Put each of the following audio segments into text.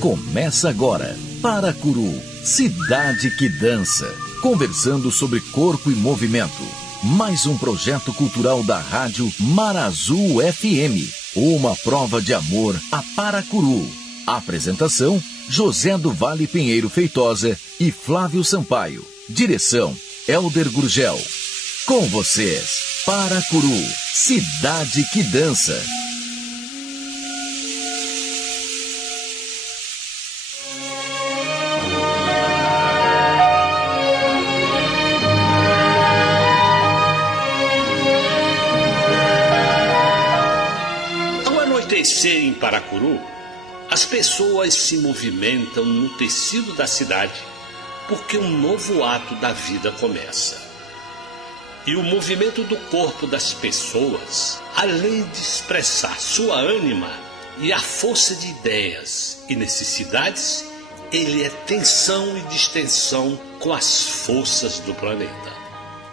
Começa agora, Paracuru, cidade que dança. Conversando sobre corpo e movimento. Mais um projeto cultural da rádio Marazul FM. Uma prova de amor a Paracuru. Apresentação, José do Vale Pinheiro Feitosa e Flávio Sampaio. Direção, Elder Gurgel. Com vocês, Paracuru, cidade que dança. Em Paracuru, as pessoas se movimentam no tecido da cidade porque um novo ato da vida começa. E o movimento do corpo das pessoas, além de expressar sua ânima e a força de ideias e necessidades, ele é tensão e distensão com as forças do planeta.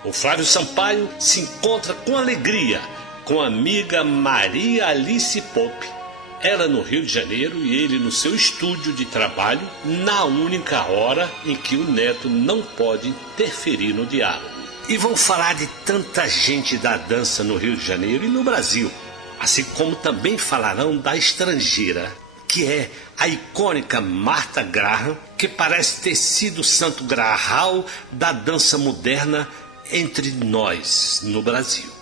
O Flávio Sampaio se encontra com alegria com a amiga Maria Alice Pope, ela no Rio de Janeiro e ele no seu estúdio de trabalho, na única hora em que o neto não pode interferir no diálogo. E vão falar de tanta gente da dança no Rio de Janeiro e no Brasil, assim como também falarão da estrangeira, que é a icônica Martha Graham, que parece ter sido o santo graal da dança moderna entre nós no Brasil.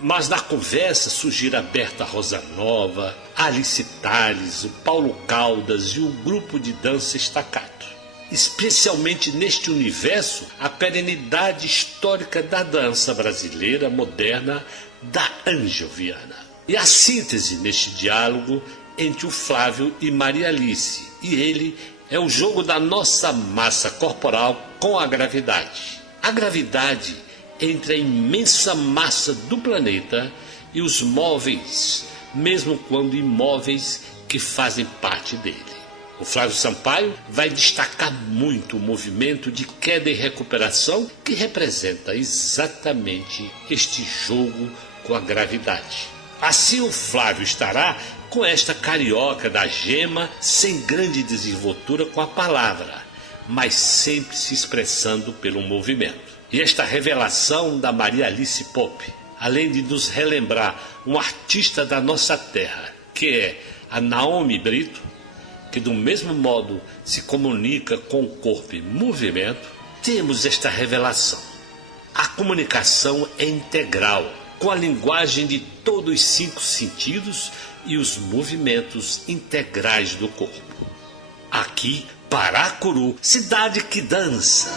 Mas na conversa surgiram a Berta Rosanova, a Alice Tales, o Paulo Caldas e o grupo de dança Staccato. Especialmente neste universo, a perenidade histórica da dança brasileira moderna da Ângel Viana. E a síntese neste diálogo entre o Flávio e Maria Alice. E ele é o jogo da nossa massa corporal com a gravidade. A gravidade entre a imensa massa do planeta e os móveis, mesmo quando imóveis, que fazem parte dele. O Flávio Sampaio vai destacar muito o movimento de queda e recuperação que representa exatamente este jogo com a gravidade. Assim o Flávio estará com esta carioca da gema sem grande desenvoltura com a palavra, mas sempre se expressando pelo movimento. E esta revelação da Maria Alice Pope, além de nos relembrar um artista da nossa terra, que é a Naomi Brito, que do mesmo modo se comunica com o corpo em movimento, temos esta revelação. A comunicação é integral, com a linguagem de todos os 5 sentidos e os movimentos integrais do corpo. Aqui, Paracuru, cidade que dança.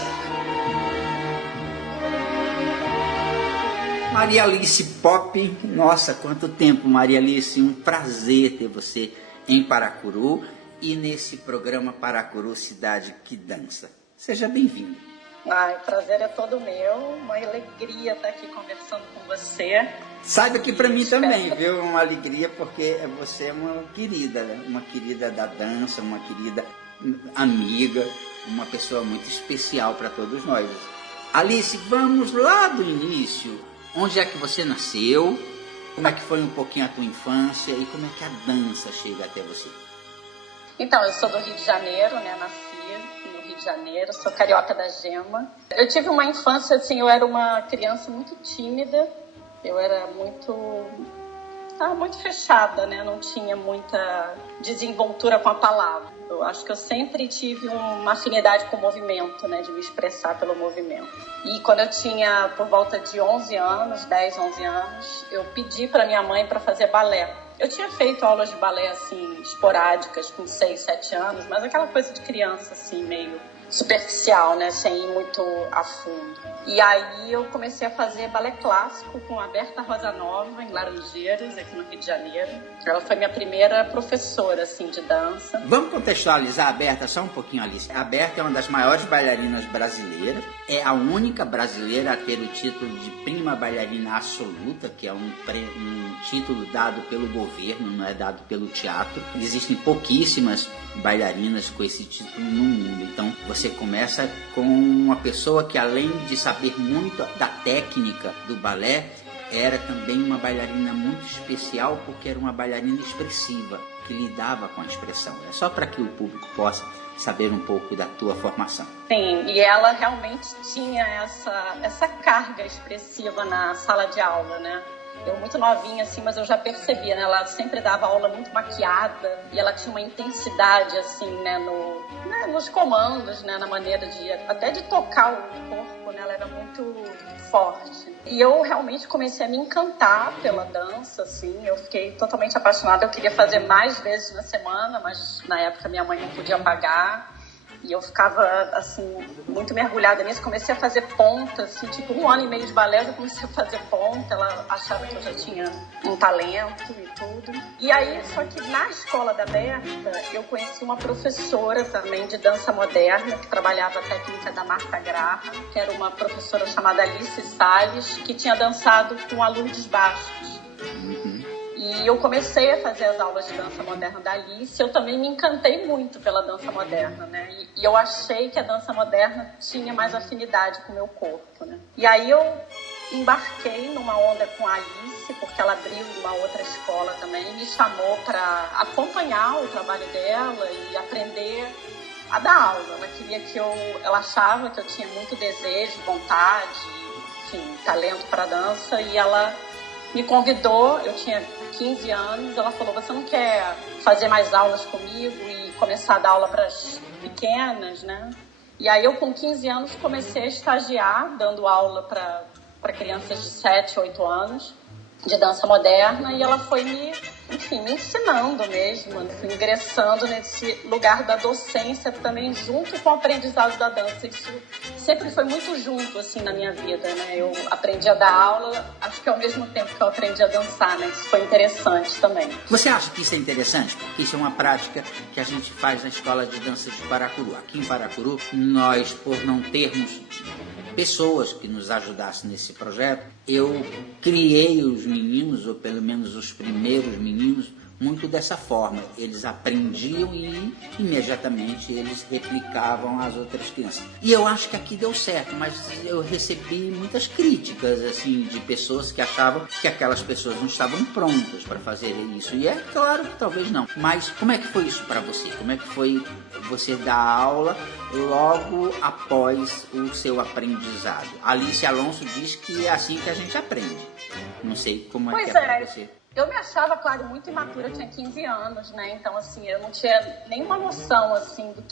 Maria Alice Pope, nossa, quanto tempo, Maria Alice, um prazer ter você em Paracuru e nesse programa Paracuru, cidade que dança. Seja bem-vindo. O prazer é todo meu, uma alegria estar aqui conversando com você. Saiba que para mim também, viu, uma alegria, porque você é uma querida da dança, uma querida amiga, uma pessoa muito especial para todos nós. Alice, vamos lá do início. Onde é que você nasceu? Como é que foi um pouquinho a tua infância? E como é que a dança chega até você? Então, eu sou do Rio de Janeiro, né? Nasci no Rio de Janeiro, sou carioca da gema. Eu tive uma infância, assim, eu era uma criança muito tímida. Eu era muito fechada, né? Não tinha muita desenvoltura com a palavra. Eu acho que eu sempre tive uma afinidade com o movimento, né? De me expressar pelo movimento. E quando eu tinha por volta de 11 anos, 10, 11 anos, eu pedi para minha mãe para fazer balé. Eu tinha feito aulas de balé, assim, esporádicas, com 6, 7 anos, mas aquela coisa de criança, assim, meio superficial, né? Sem ir muito a fundo. E aí eu comecei a fazer balé clássico com a Berta Rosanova, em Laranjeiras, aqui no Rio de Janeiro. Ela foi minha primeira professora, assim, de dança. Vamos contextualizar a Berta só um pouquinho, Alice. A Berta é uma das maiores bailarinas brasileiras. É a única brasileira a ter o título de prima bailarina absoluta, que é um título dado pelo governo, não é dado pelo teatro. Existem pouquíssimas bailarinas com esse título no mundo. Então, você começa com uma pessoa que, além de saber muito da técnica do balé, era também uma bailarina muito especial, porque era uma bailarina expressiva, que lidava com a expressão. É só para que o público possa saber um pouco da tua formação. Sim, e ela realmente tinha essa carga expressiva na sala de aula, né? Eu muito novinha, assim, mas eu já percebia, né? Ela sempre dava aula muito maquiada e ela tinha uma intensidade, assim, né? Nos comandos, né? Na maneira até de tocar o corpo, né? Ela era muito forte. E eu realmente comecei a me encantar pela dança, assim. Eu fiquei totalmente apaixonada. Eu queria fazer mais vezes na semana, mas na época minha mãe não podia pagar. E eu ficava, assim, muito mergulhada nisso. Comecei a fazer ponta, assim, tipo 1 ano e meio de balé, eu já comecei a fazer ponta. Ela achava que eu já tinha um talento e tudo. E aí, só que na escola da Berta, eu conheci uma professora também de dança moderna, que trabalhava a técnica da Marta Graham, que era uma professora chamada Alice Salles, que tinha dançado com alunos baixos. E eu comecei a fazer as aulas de dança moderna da Alice. Eu também me encantei muito pela dança moderna, né? E eu achei que a dança moderna tinha mais afinidade com o meu corpo, né? E aí eu embarquei numa onda com a Alice, porque ela abriu uma outra escola também, me chamou para acompanhar o trabalho dela e aprender a dar aula. Ela queria ela achava que eu tinha muito desejo, vontade, enfim, talento para dança, e ela me convidou. Eu tinha 15 anos, ela falou: você não quer fazer mais aulas comigo e começar a dar aula para as pequenas, né? E aí eu, com 15 anos, comecei a estagiar, dando aula para crianças de 7, 8 anos, de dança moderna, e ela foi me ensinando mesmo, fui ingressando nesse lugar da docência também, junto com o aprendizado da dança. Isso sempre foi muito junto, assim, na minha vida, né? Eu aprendi a dar aula, acho que ao mesmo tempo que eu aprendi a dançar, né? Isso foi interessante também. Você acha que isso é interessante? Porque isso é uma prática que a gente faz na Escola de Dança de Paracuru. Aqui em Paracuru, nós, por não termos pessoas que nos ajudassem nesse projeto, eu criei os meninos, ou pelo menos os primeiros meninos, muito dessa forma. Eles aprendiam e imediatamente eles replicavam às outras crianças. E eu acho que aqui deu certo, mas eu recebi muitas críticas, assim, de pessoas que achavam que aquelas pessoas não estavam prontas para fazer isso. E é claro que talvez não. Mas como é que foi isso para você? Como é que foi você dar aula logo após o seu aprendizado? Alice Alonso diz que é assim que a gente aprende. Não sei como é que é para você. Eu me achava, claro, muito imatura, eu tinha 15 anos, né? Então, assim, eu não tinha nenhuma noção, assim, do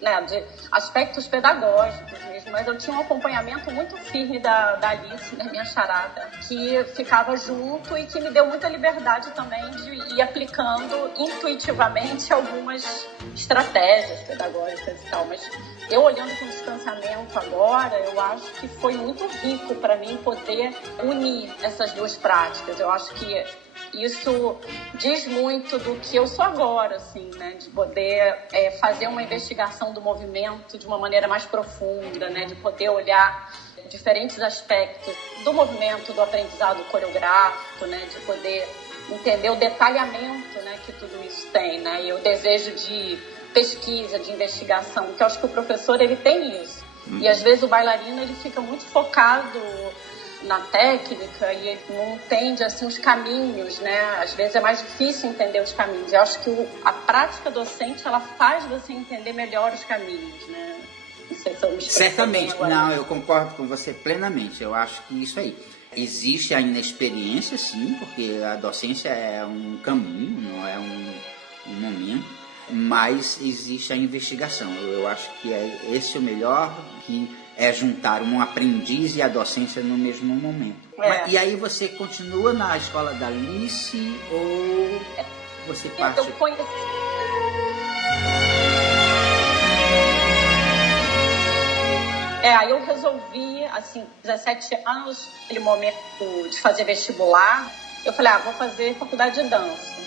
né, de aspectos pedagógicos mesmo, mas eu tinha um acompanhamento muito firme da Alice, né, minha charada, que ficava junto e que me deu muita liberdade também de ir aplicando intuitivamente algumas estratégias pedagógicas e tal. Mas eu, olhando com distanciamento agora, eu acho que foi muito rico para mim poder unir essas duas práticas. Eu acho que isso diz muito do que eu sou agora, assim, né? De poder fazer uma investigação do movimento de uma maneira mais profunda, né? De poder olhar diferentes aspectos do movimento, do aprendizado coreográfico, né? De poder entender o detalhamento, né? Que tudo isso tem, né? E o desejo de pesquisa, de investigação, porque eu acho que o professor, ele tem isso. E às vezes o bailarino, ele fica muito focado na técnica e não entende, assim, os caminhos, né? Às vezes é mais difícil entender os caminhos. Eu acho que a prática docente, ela faz você entender melhor os caminhos, né? Não sei se eu me expressei Certamente, agora. não, eu concordo com você plenamente. Eu acho que isso aí. Existe a inexperiência, sim, porque a docência é um caminho, não é um momento, mas existe a investigação. Eu acho que esse é o melhor, que é juntar um aprendiz e a docência no mesmo momento. E aí você continua na escola da Alice ou você parte... Eu conheci... Aí eu resolvi, assim, 17 anos, aquele momento de fazer vestibular, eu falei, vou fazer faculdade de dança.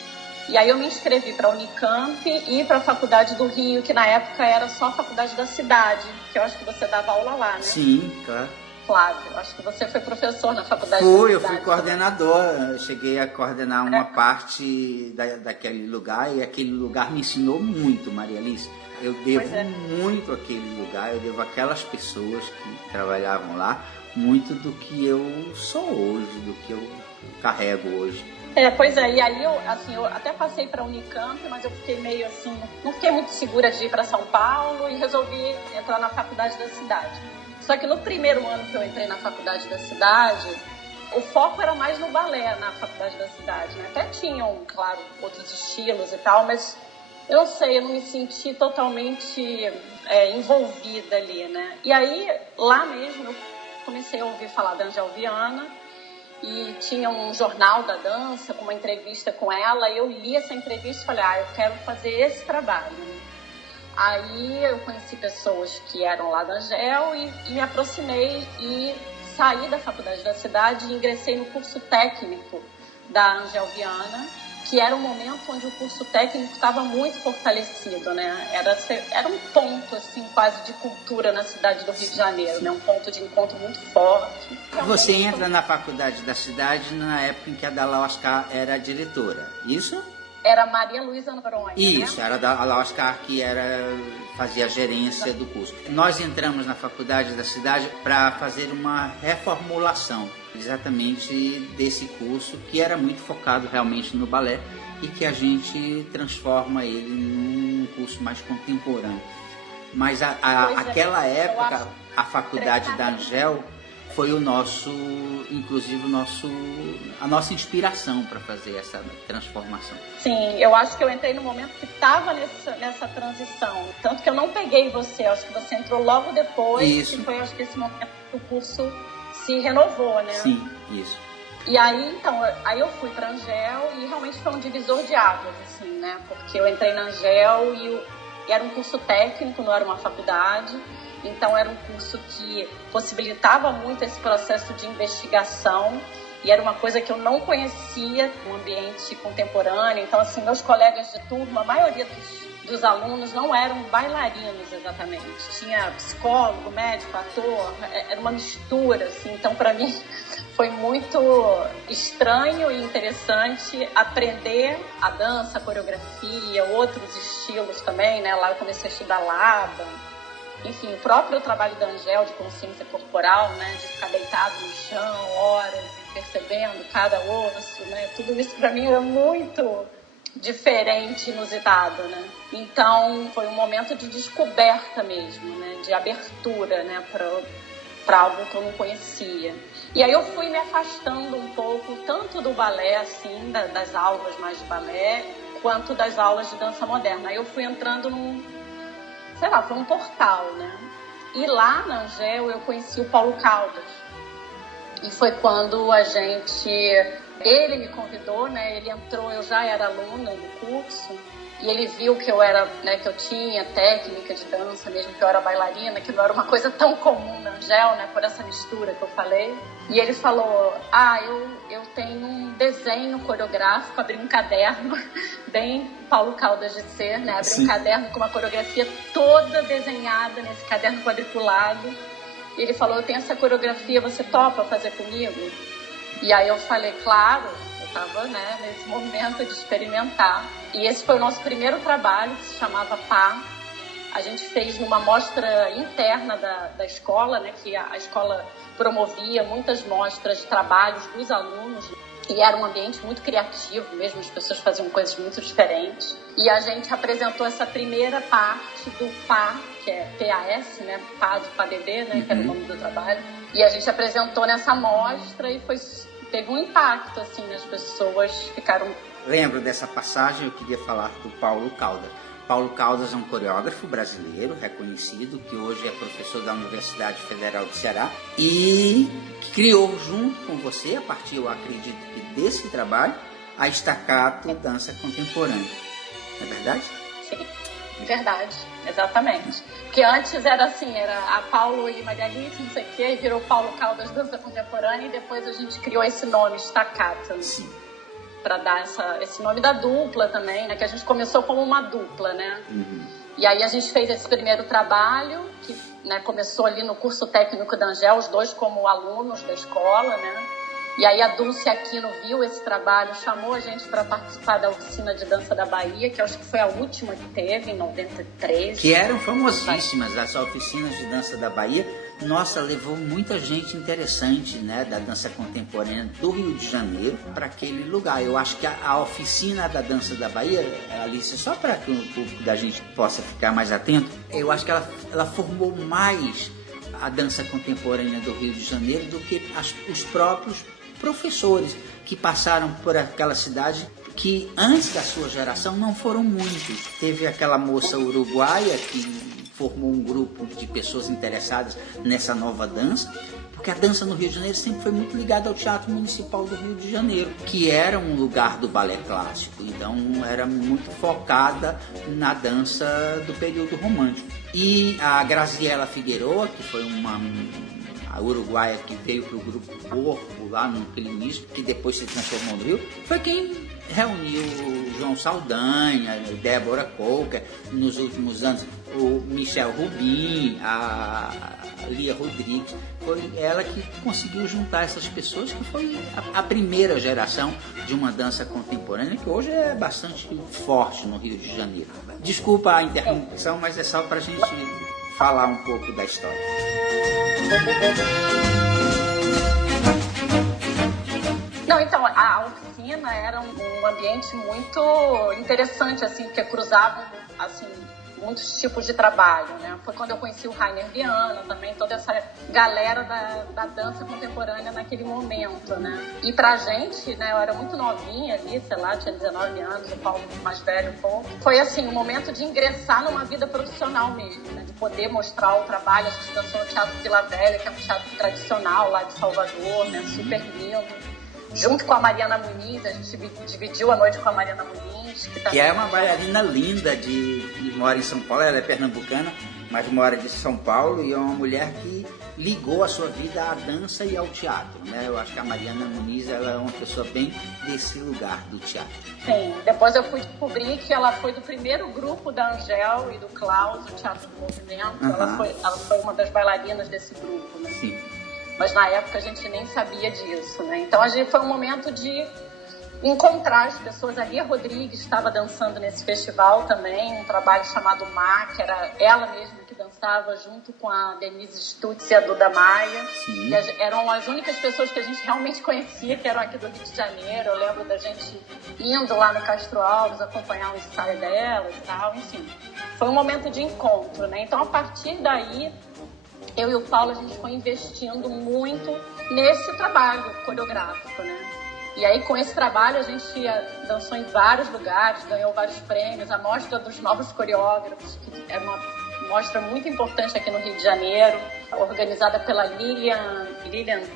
E aí eu me inscrevi para a Unicamp e para a Faculdade do Rio, que na época era só a Faculdade da Cidade, que eu acho que você dava aula lá, né? Sim, claro. Flávio, acho que você foi professor na Faculdade da Cidade. Eu fui coordenador, eu cheguei a coordenar uma parte daquele lugar, e aquele lugar me ensinou muito, Maria Alice. Eu devo muito àquele lugar, eu devo àquelas pessoas que trabalhavam lá, muito do que eu sou hoje, do que eu carrego hoje. Pois é, e aí eu até passei para a Unicamp, mas eu fiquei meio assim, não fiquei muito segura de ir para São Paulo e resolvi entrar na faculdade da cidade. Só que no primeiro ano que eu entrei na faculdade da cidade, o foco era mais no balé na faculdade da cidade, né? Até tinham, claro, outros estilos e tal, mas eu não sei, eu não me senti totalmente envolvida ali, né? E aí, lá mesmo, eu comecei a ouvir falar da Angel Viana e tinha um jornal da dança com uma entrevista com ela, e eu li essa entrevista e falei, eu quero fazer esse trabalho. Aí eu conheci pessoas que eram lá da Angel e me aproximei e saí da faculdade da cidade e ingressei no curso técnico da Angel Viana, que era um momento onde o curso técnico estava muito fortalecido, né? Era um ponto, assim, quase de cultura na cidade do Rio de Janeiro, né? Um ponto de encontro muito forte. Você entra na faculdade da cidade na época em que a Dalla Oscar era diretora, isso? Era Maria Luísa Noronha. Isso, né? era a Dalla Oscar que fazia a gerência do curso. Nós entramos na faculdade da cidade para fazer uma reformulação exatamente desse curso, que era muito focado realmente no balé e que a gente transforma ele num curso mais contemporâneo. Mas aquela época, a faculdade da Angel foi inclusive a nossa inspiração para fazer essa transformação. Sim, eu acho que eu entrei no momento que estava nessa transição. Tanto que eu não peguei você, acho que você entrou logo depois. Isso. Que foi, acho que esse momento que o curso se renovou, né? Sim, isso. E aí, então, eu fui para a Angel e realmente foi um divisor de águas, assim, né? Porque eu entrei na Angel e era um curso técnico, não era uma faculdade. Então, era um curso que possibilitava muito esse processo de investigação e era uma coisa que eu não conhecia no ambiente contemporâneo. Então, assim, meus colegas de turma, a maioria dos alunos não eram bailarinos exatamente. Tinha psicólogo, médico, ator, era uma mistura, assim. Então, para mim, foi muito estranho e interessante aprender a dança, a coreografia, outros estilos também, né? Lá eu comecei a estudar Laban. Enfim, o próprio trabalho da Angel de consciência corporal, né? De ficar deitado no chão horas e percebendo cada osso, né? Tudo isso para mim era muito diferente, inusitado, né? Então, foi um momento de descoberta mesmo, né? De abertura, né? Para algo que eu não conhecia. E aí eu fui me afastando um pouco, tanto do balé, assim, das aulas mais de balé, quanto das aulas de dança moderna. Aí eu fui entrando foi um portal, né? E lá na Angel eu conheci o Paulo Caldas. E foi quando ele me convidou, né? Ele entrou, eu já era aluna do curso, e ele viu que eu era, né, que eu tinha técnica de dança, mesmo que eu era bailarina, que não era uma coisa tão comum na Angel, né? Por essa mistura que eu falei. E ele falou, eu tenho um desenho coreográfico, abri um caderno, bem Paulo Caldas de ser, né? Abri um caderno com uma coreografia toda desenhada nesse caderno quadriculado. E ele falou, eu tenho essa coreografia, você topa fazer comigo? E aí eu falei, claro, eu estava, né, nesse momento de experimentar. E esse foi o nosso primeiro trabalho, que se chamava PA. A gente fez numa mostra interna da escola, né, que a escola promovia muitas mostras de trabalhos dos alunos. E era um ambiente muito criativo mesmo, as pessoas faziam coisas muito diferentes. E a gente apresentou essa primeira parte do PA, que é PAS, né? PA do PADD, né? Que era o nome do trabalho. E a gente apresentou nessa mostra e teve um impacto, assim, as pessoas ficaram... Lembro dessa passagem, eu queria falar do Paulo Caldas. Paulo Caldas é um coreógrafo brasileiro reconhecido, que hoje é professor da Universidade Federal do Ceará e criou junto com você, a partir, eu acredito, desse trabalho, a Staccato Dança Contemporânea. Não é verdade? Sim, verdade, exatamente. Porque antes era assim, era a Paulo e Maria Alice, não sei o quê, e virou Paulo Caldas Dança Contemporânea, e depois a gente criou esse nome, Staccato. Sim. Para dar esse nome da dupla também, né? Que a gente começou como uma dupla, né? E aí a gente fez esse primeiro trabalho, que, né, começou ali no curso técnico da Angel, os dois como alunos da escola, né? E aí a Dulce Aquino viu esse trabalho, chamou a gente para participar da oficina de dança da Bahia, que eu acho que foi a última que teve, em 93. Que eram famosíssimas as oficinas de dança da Bahia, nossa, levou muita gente interessante, né, da dança contemporânea do Rio de Janeiro para aquele lugar. Eu acho que a oficina da dança da Bahia, Alice, só para que o público da gente possa ficar mais atento, eu acho que ela formou mais a dança contemporânea do Rio de Janeiro do que os próprios professores que passaram por aquela cidade, que antes da sua geração não foram muitos. Teve aquela moça uruguaia que formou um grupo de pessoas interessadas nessa nova dança, porque a dança no Rio de Janeiro sempre foi muito ligada ao Teatro Municipal do Rio de Janeiro, que era um lugar do balé clássico, então era muito focada na dança do período romântico. E a Graziela Figueroa, que foi a uruguaia que veio para o grupo Corpo, lá no Clinismo, que depois se transformou no Rio, foi quem reuniu o João Saldanha, Débora Coker, nos últimos anos, o Michel Rubin, a Lia Rodrigues. Foi ela que conseguiu juntar essas pessoas, que foi a primeira geração de uma dança contemporânea, que hoje é bastante forte no Rio de Janeiro. Desculpa a interrupção, mas é só para a gente falar um pouco da história. Não, então, a oficina era um ambiente muito interessante, assim, porque cruzavam, assim, muitos tipos de trabalho, né? Foi quando eu conheci o Rainer Viana, também toda essa galera da dança contemporânea naquele momento, né? E pra gente, né, eu era muito novinha ali, sei lá, tinha 19 anos, o Paulo mais velho um pouco. Foi, assim, um momento de ingressar numa vida profissional mesmo, né? De poder mostrar o trabalho. A gente dançou no Teatro Vila Velha, que é um teatro tradicional lá de Salvador, né? Super lindo. Junto com a Mariana Muniz, a gente dividiu a noite com a Mariana Muniz. Que é uma bailarina linda, que mora em São Paulo, ela é pernambucana, mas mora de São Paulo, e é uma mulher que ligou a sua vida à dança e ao teatro, né? Eu acho que a Mariana Muniz, ela é uma pessoa bem desse lugar do teatro. Sim, depois eu fui descobrir que ela foi do primeiro grupo da Angel e do Klaus, o Teatro do Movimento. Ela foi uma das bailarinas desse grupo, né? Sim. Mas na época a gente nem sabia disso, né? Então a gente foi um momento de encontrar as pessoas. A Lia Rodrigues estava dançando nesse festival também, um trabalho chamado Má, que era ela mesma que dançava junto com a Denise Stutz e a Duda Maia. Sim. E eram as únicas pessoas que a gente realmente conhecia, que eram aqui do Rio de Janeiro. Eu lembro da gente indo lá no Castro Alves acompanhar o ensaio delas e tal, enfim. Foi um momento de encontro, né? Então a partir daí, eu e o Paulo, a gente foi investindo muito nesse trabalho coreográfico, né? E aí, com esse trabalho, a gente dançou em vários lugares, ganhou vários prêmios. A Mostra dos Novos Coreógrafos, que é uma mostra muito importante aqui no Rio de Janeiro, organizada pela Lilian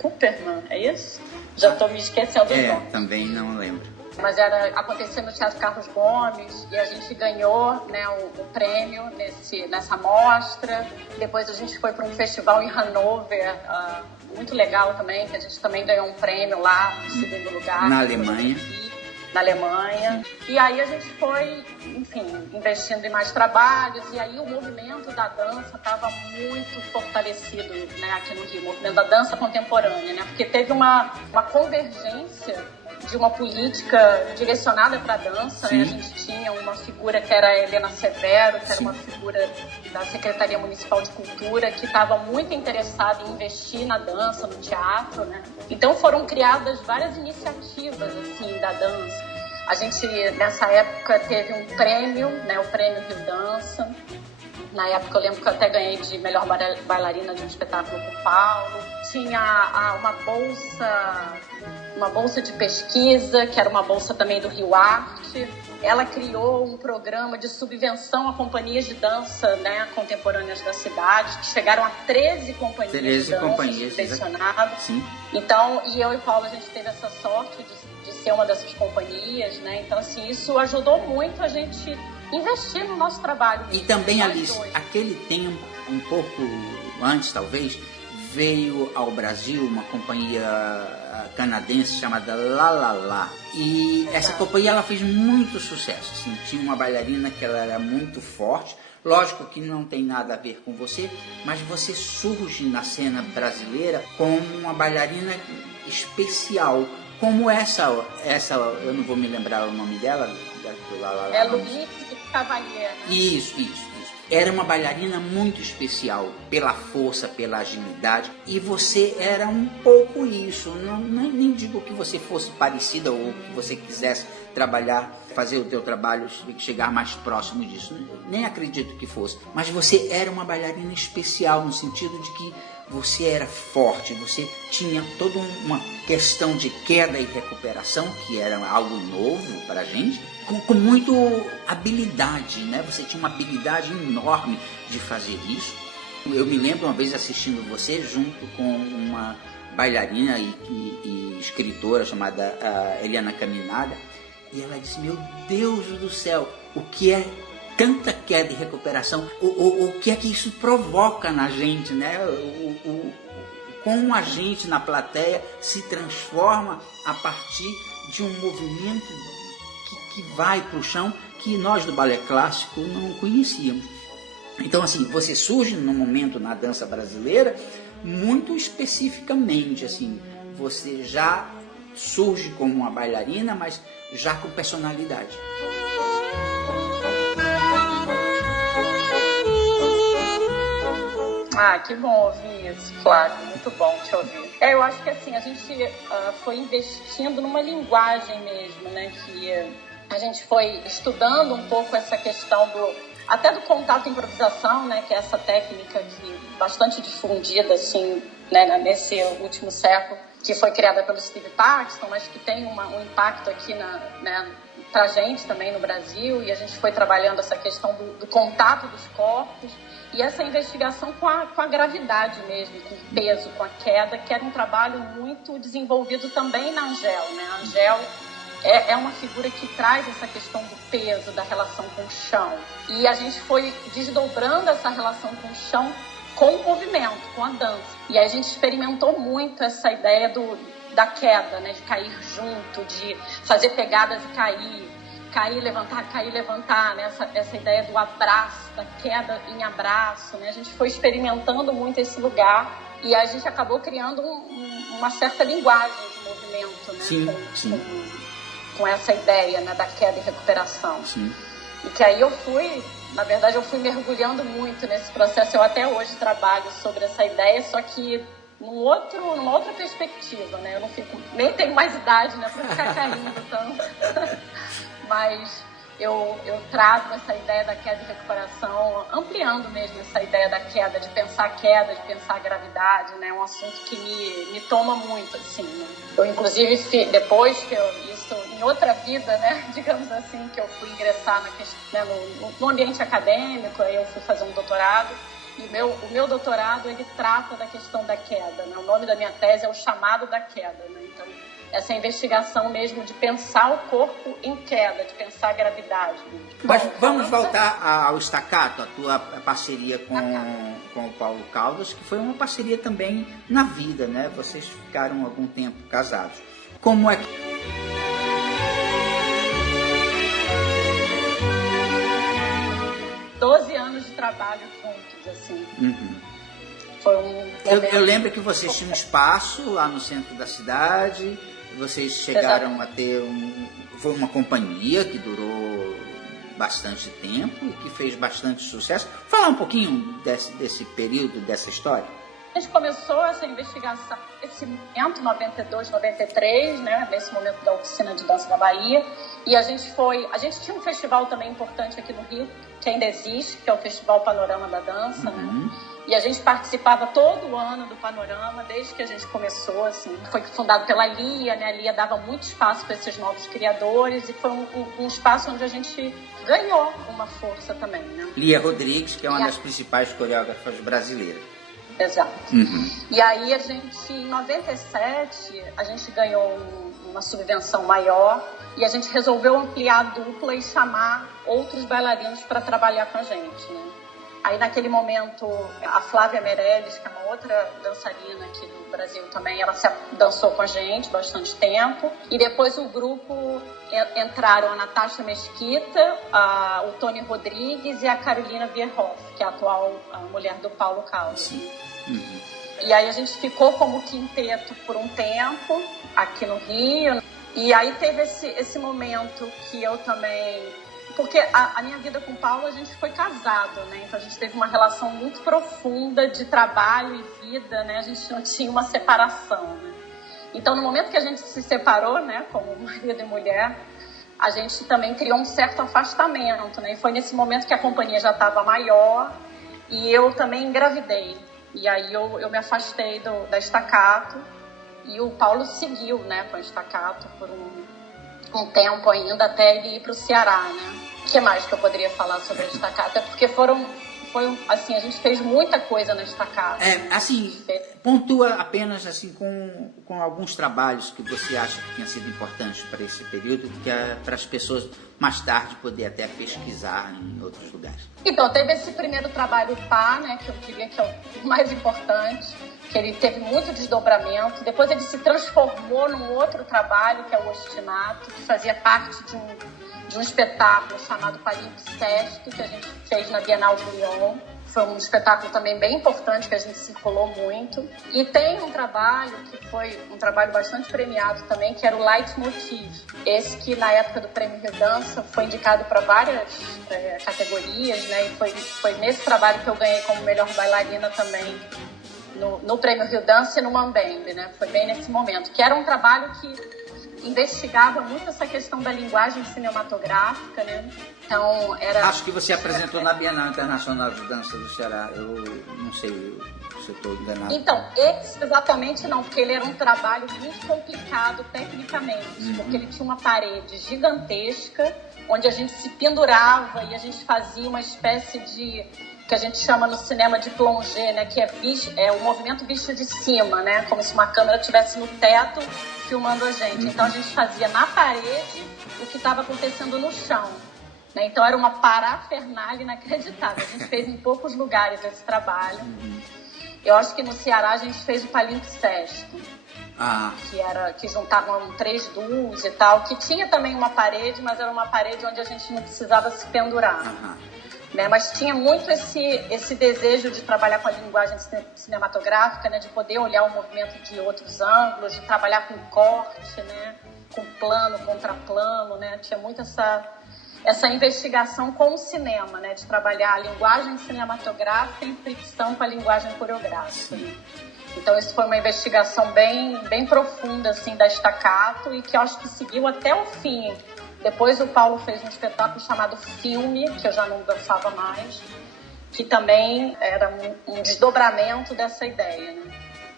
Cooperman, é isso? Já estou me esquecendo do nome. Também não lembro. Mas acontecia no Teatro Carlos Gomes, e a gente ganhou, né, o prêmio nessa mostra. Depois a gente foi para um festival em Hanover, muito legal também, que a gente também ganhou um prêmio lá, no segundo lugar. Na Alemanha. Na Alemanha. E aí a gente foi, enfim, investindo em mais trabalhos, e aí o movimento da dança estava muito fortalecido, né, aqui no Rio, o movimento da dança contemporânea, né, porque teve uma convergência de uma política direcionada para a dança, né? A gente tinha uma figura que era a Helena Severo, que era uma figura da Secretaria Municipal de Cultura, que estava muito interessada em investir na dança, no teatro, né? Então foram criadas várias iniciativas assim, da dança. A gente, nessa época, teve um prêmio, né? O Prêmio Rio Dança. Na época eu lembro que eu até ganhei de melhor bailarina de um espetáculo com o Paulo. Tinha uma bolsa de pesquisa, que era uma bolsa também do Rio Arte. Ela criou um programa de subvenção a companhias de dança, né, contemporâneas da cidade, que chegaram a 13 companhias de dança subvencionadas. Sim. Então, e eu e o Paulo, a gente teve essa sorte de ser uma dessas companhias, né? Então, assim, isso ajudou muito a gente investir no nosso trabalho. E também, Alice, aquele tempo, um pouco antes, talvez, veio ao Brasil uma companhia canadense chamada La La La. E essa companhia, ela fez muito sucesso. Assim, tinha uma bailarina que ela era muito forte. Lógico que não tem nada a ver com você, mas você surge na cena brasileira como uma bailarina especial. Como essa, eu não vou me lembrar o nome dela. É Luísa Cavalier. Isso. era uma bailarina muito especial, pela força, pela agilidade, e você era um pouco isso. Nem digo que você fosse parecida ou que você quisesse trabalhar, fazer o teu trabalho chegar mais próximo disso, nem acredito que fosse, mas você era uma bailarina especial no sentido de que você era forte, você tinha toda uma questão de queda e recuperação, que era algo novo para a gente, com muito habilidade, né? Você tinha uma habilidade enorme de fazer isso. Eu me lembro uma vez assistindo você junto com uma bailarina e escritora chamada Eliana Caminada, e ela disse: meu Deus do céu, o que é tanta queda e recuperação, o que é que isso provoca na gente, né? Como a gente na plateia se transforma a partir de um movimento que vai para o chão, que nós do balé clássico não conhecíamos. Então, assim, você surge num momento na dança brasileira muito especificamente, assim, você já surge como uma bailarina, mas já com personalidade. Ah, que bom ouvir isso, Flávio, muito bom te ouvir. Eu acho que assim, a gente foi investindo numa linguagem mesmo, né, que a gente foi estudando um pouco essa questão até do contato e improvisação, né, que é essa técnica que bastante difundida, assim, né, nesse último século, que foi criada pelo Steve Paxton, mas que tem um impacto aqui pra gente também no Brasil, e a gente foi trabalhando essa questão do contato dos corpos, e essa investigação com a gravidade mesmo, com o peso, com a queda, que era um trabalho muito desenvolvido também na Angel, né? A Angel é uma figura que traz essa questão do peso, da relação com o chão. E a gente foi desdobrando essa relação com o chão com o movimento, com a dança. E aí a gente experimentou muito essa ideia da queda, né? De cair junto, de fazer pegadas e cair, levantar, né? Essa ideia do abraço, da queda em abraço, né? A gente foi experimentando muito esse lugar e a gente acabou criando uma certa linguagem de movimento, né? Sim. Com essa ideia, né? Da queda e recuperação. Sim. E que aí eu fui mergulhando muito nesse processo. Eu até hoje trabalho sobre essa ideia, só que numa outra perspectiva, né? Eu não nem tenho mais idade, né? Para ficar caindo tanto. Mas eu trago essa ideia da queda e recuperação, ampliando mesmo essa ideia da queda, de pensar a queda, de pensar a gravidade, né? É um assunto que me toma muito, assim, né? Eu, inclusive, depois que isso em outra vida, né? Digamos assim, que eu fui ingressar no ambiente acadêmico, aí eu fui fazer um doutorado, e o meu doutorado, ele trata da questão da queda, né? O nome da minha tese é O Chamado da Queda, né? Então, essa investigação mesmo de pensar o corpo em queda, de pensar a gravidade. Mas vamos voltar ao Staccato, a tua parceria com o Paulo Caldas, que foi uma parceria também na vida, né? Vocês ficaram algum tempo casados. Como é que... 12 anos de trabalho juntos, assim. Uhum. Foi um... Eu lembro que vocês tinham um espaço lá no centro da cidade, vocês chegaram a ter foi uma companhia que durou bastante tempo e que fez bastante sucesso. Falar um pouquinho desse período, dessa história. A gente começou essa investigação nesse momento, 92, 93, né, nesse momento da Oficina de Dança da Bahia, e a gente tinha um festival também importante aqui no Rio, que ainda existe, que é o Festival Panorama da Dança, né? E a gente participava todo ano do Panorama, desde que a gente começou, assim. Foi fundado pela Lia, né? A Lia dava muito espaço para esses novos criadores e foi um espaço onde a gente ganhou uma força também, né? Lia Rodrigues, que é uma das principais coreógrafas brasileiras. Exato. Uhum. E aí a gente, em 97, a gente ganhou uma subvenção maior e a gente resolveu ampliar a dupla e chamar outros bailarinos para trabalhar com a gente, né? Aí, naquele momento, a Flávia Meirelles, que é uma outra dançarina aqui do Brasil também, ela dançou com a gente bastante tempo. E depois o grupo entraram a Natasha Mesquita, o Tony Rodrigues e a Carolina Bierhoff, que é a atual mulher do Paulo Caldas. Uhum. E aí a gente ficou como quinteto por um tempo aqui no Rio. E aí teve esse momento que eu também porque a minha vida com o Paulo, a gente foi casado, né? Então a gente teve uma relação muito profunda de trabalho e vida, né? A gente não tinha uma separação, né? Então no momento que a gente se separou, né, como marido e mulher, a gente também criou um certo afastamento, né? E foi nesse momento que a companhia já estava maior e eu também engravidei. E aí eu me afastei da Staccato e o Paulo seguiu, né, com a Staccato por um tempo ainda até ele ir para o Ceará, né? O que mais que eu poderia falar sobre a Staccato? É porque assim, a gente fez muita coisa na Staccato. Pontua apenas assim com alguns trabalhos que você acha que tenham sido importantes para esse período, que é para as pessoas mais tarde poder até pesquisar em outros lugares. Então, teve esse primeiro trabalho PA, né, que eu diria que é o mais importante, que ele teve muito desdobramento. Depois ele se transformou num outro trabalho, que é o Ostinato, que fazia parte de um espetáculo chamado Palimpsest, que a gente fez na Bienal de Lyon. Foi um espetáculo também bem importante, que a gente circulou muito. E tem um trabalho que foi um trabalho bastante premiado também, que era o Leitmotiv. Esse que, na época do Prêmio Rio Dança, foi indicado para várias categorias, né? E foi nesse trabalho que eu ganhei como melhor bailarina também, no Prêmio Rio Dança e no Mambembe, né? Foi bem nesse momento, que era um trabalho que investigava muito essa questão da linguagem cinematográfica, né? Então, Acho que você apresentou na Bienal Internacional de Dança do Ceará. Eu não sei se eu estou enganado. Então, esse exatamente não, porque ele era um trabalho muito complicado tecnicamente, porque ele tinha uma parede gigantesca, onde a gente se pendurava e a gente fazia uma espécie de, que a gente chama no cinema de plongée, né? Que é o movimento visto de cima, né? Como se uma câmera estivesse no teto filmando a gente. Então a gente fazia na parede o que estava acontecendo no chão, né? Então era uma parafernália inacreditável. A gente fez em poucos lugares esse trabalho. Eu acho que no Ceará a gente fez o Palimpsest, que juntavam 3 duos e tal, que tinha também uma parede, mas era uma parede onde a gente não precisava se pendurar. Né? Mas tinha muito esse desejo de trabalhar com a linguagem cinematográfica, né? De poder olhar o movimento de outros ângulos, de trabalhar com corte, né? Com plano, contraplano, né? Tinha muito essa investigação com o cinema, né? De trabalhar a linguagem cinematográfica em fricção com a linguagem coreográfica. Né? Então isso foi uma investigação bem profunda assim, da Staccato e que eu acho que seguiu até o fim. Depois o Paulo fez um espetáculo chamado Filme, que eu já não dançava mais, que também era um desdobramento dessa ideia, né?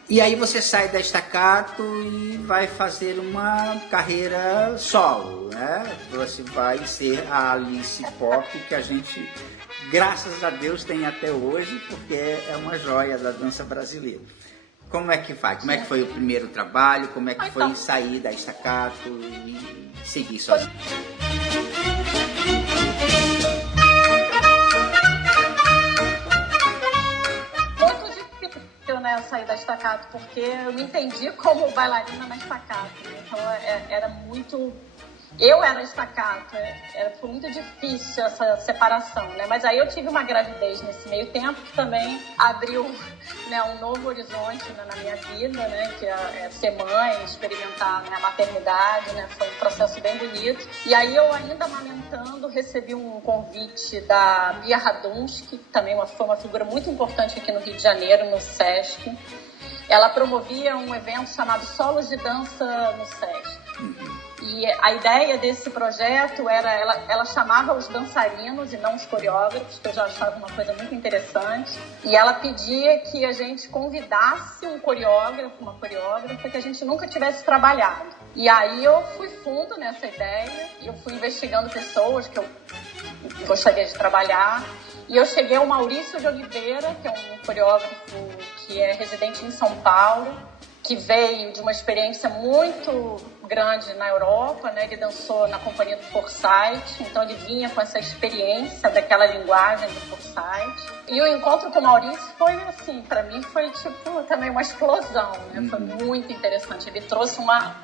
E aí você sai da Staccato e vai fazer uma carreira solo, né? Você vai ser a Alice Pop, que a gente, graças a Deus, tem até hoje, porque é uma joia da dança brasileira. Como é que vai? Como é que foi o primeiro trabalho? Como é que foi sair da Staccato e seguir sozinho? Muito difícil, né, sair da Staccato, porque eu me entendi como bailarina na Staccato. Né? Então era muito... Eu era Staccato, foi muito difícil essa separação, né? Mas aí eu tive uma gravidez nesse meio tempo que também abriu, né, um novo horizonte, né, na minha vida, né? Que é ser mãe, experimentar, né, a maternidade, né? Foi um processo bem bonito. E aí eu ainda amamentando recebi um convite da Bia Radunsky, que também foi uma figura muito importante aqui no Rio de Janeiro, no Sesc. Ela promovia um evento chamado Solos de Dança no Sesc. E a ideia desse projeto era, ela chamava os dançarinos e não os coreógrafos, que eu já achava uma coisa muito interessante. E ela pedia que a gente convidasse um coreógrafo, uma coreógrafa que a gente nunca tivesse trabalhado. E aí eu fui fundo nessa ideia, e eu fui investigando pessoas que eu gostaria de trabalhar. E eu cheguei ao Maurício de Oliveira, que é um coreógrafo que é residente em São Paulo, que veio de uma experiência muito grande na Europa, né? Ele dançou na companhia do Forsyth, então ele vinha com essa experiência daquela linguagem do Forsyth. E o encontro com o Maurício foi, assim, para mim foi tipo também uma explosão, né? Foi muito interessante. Ele trouxe uma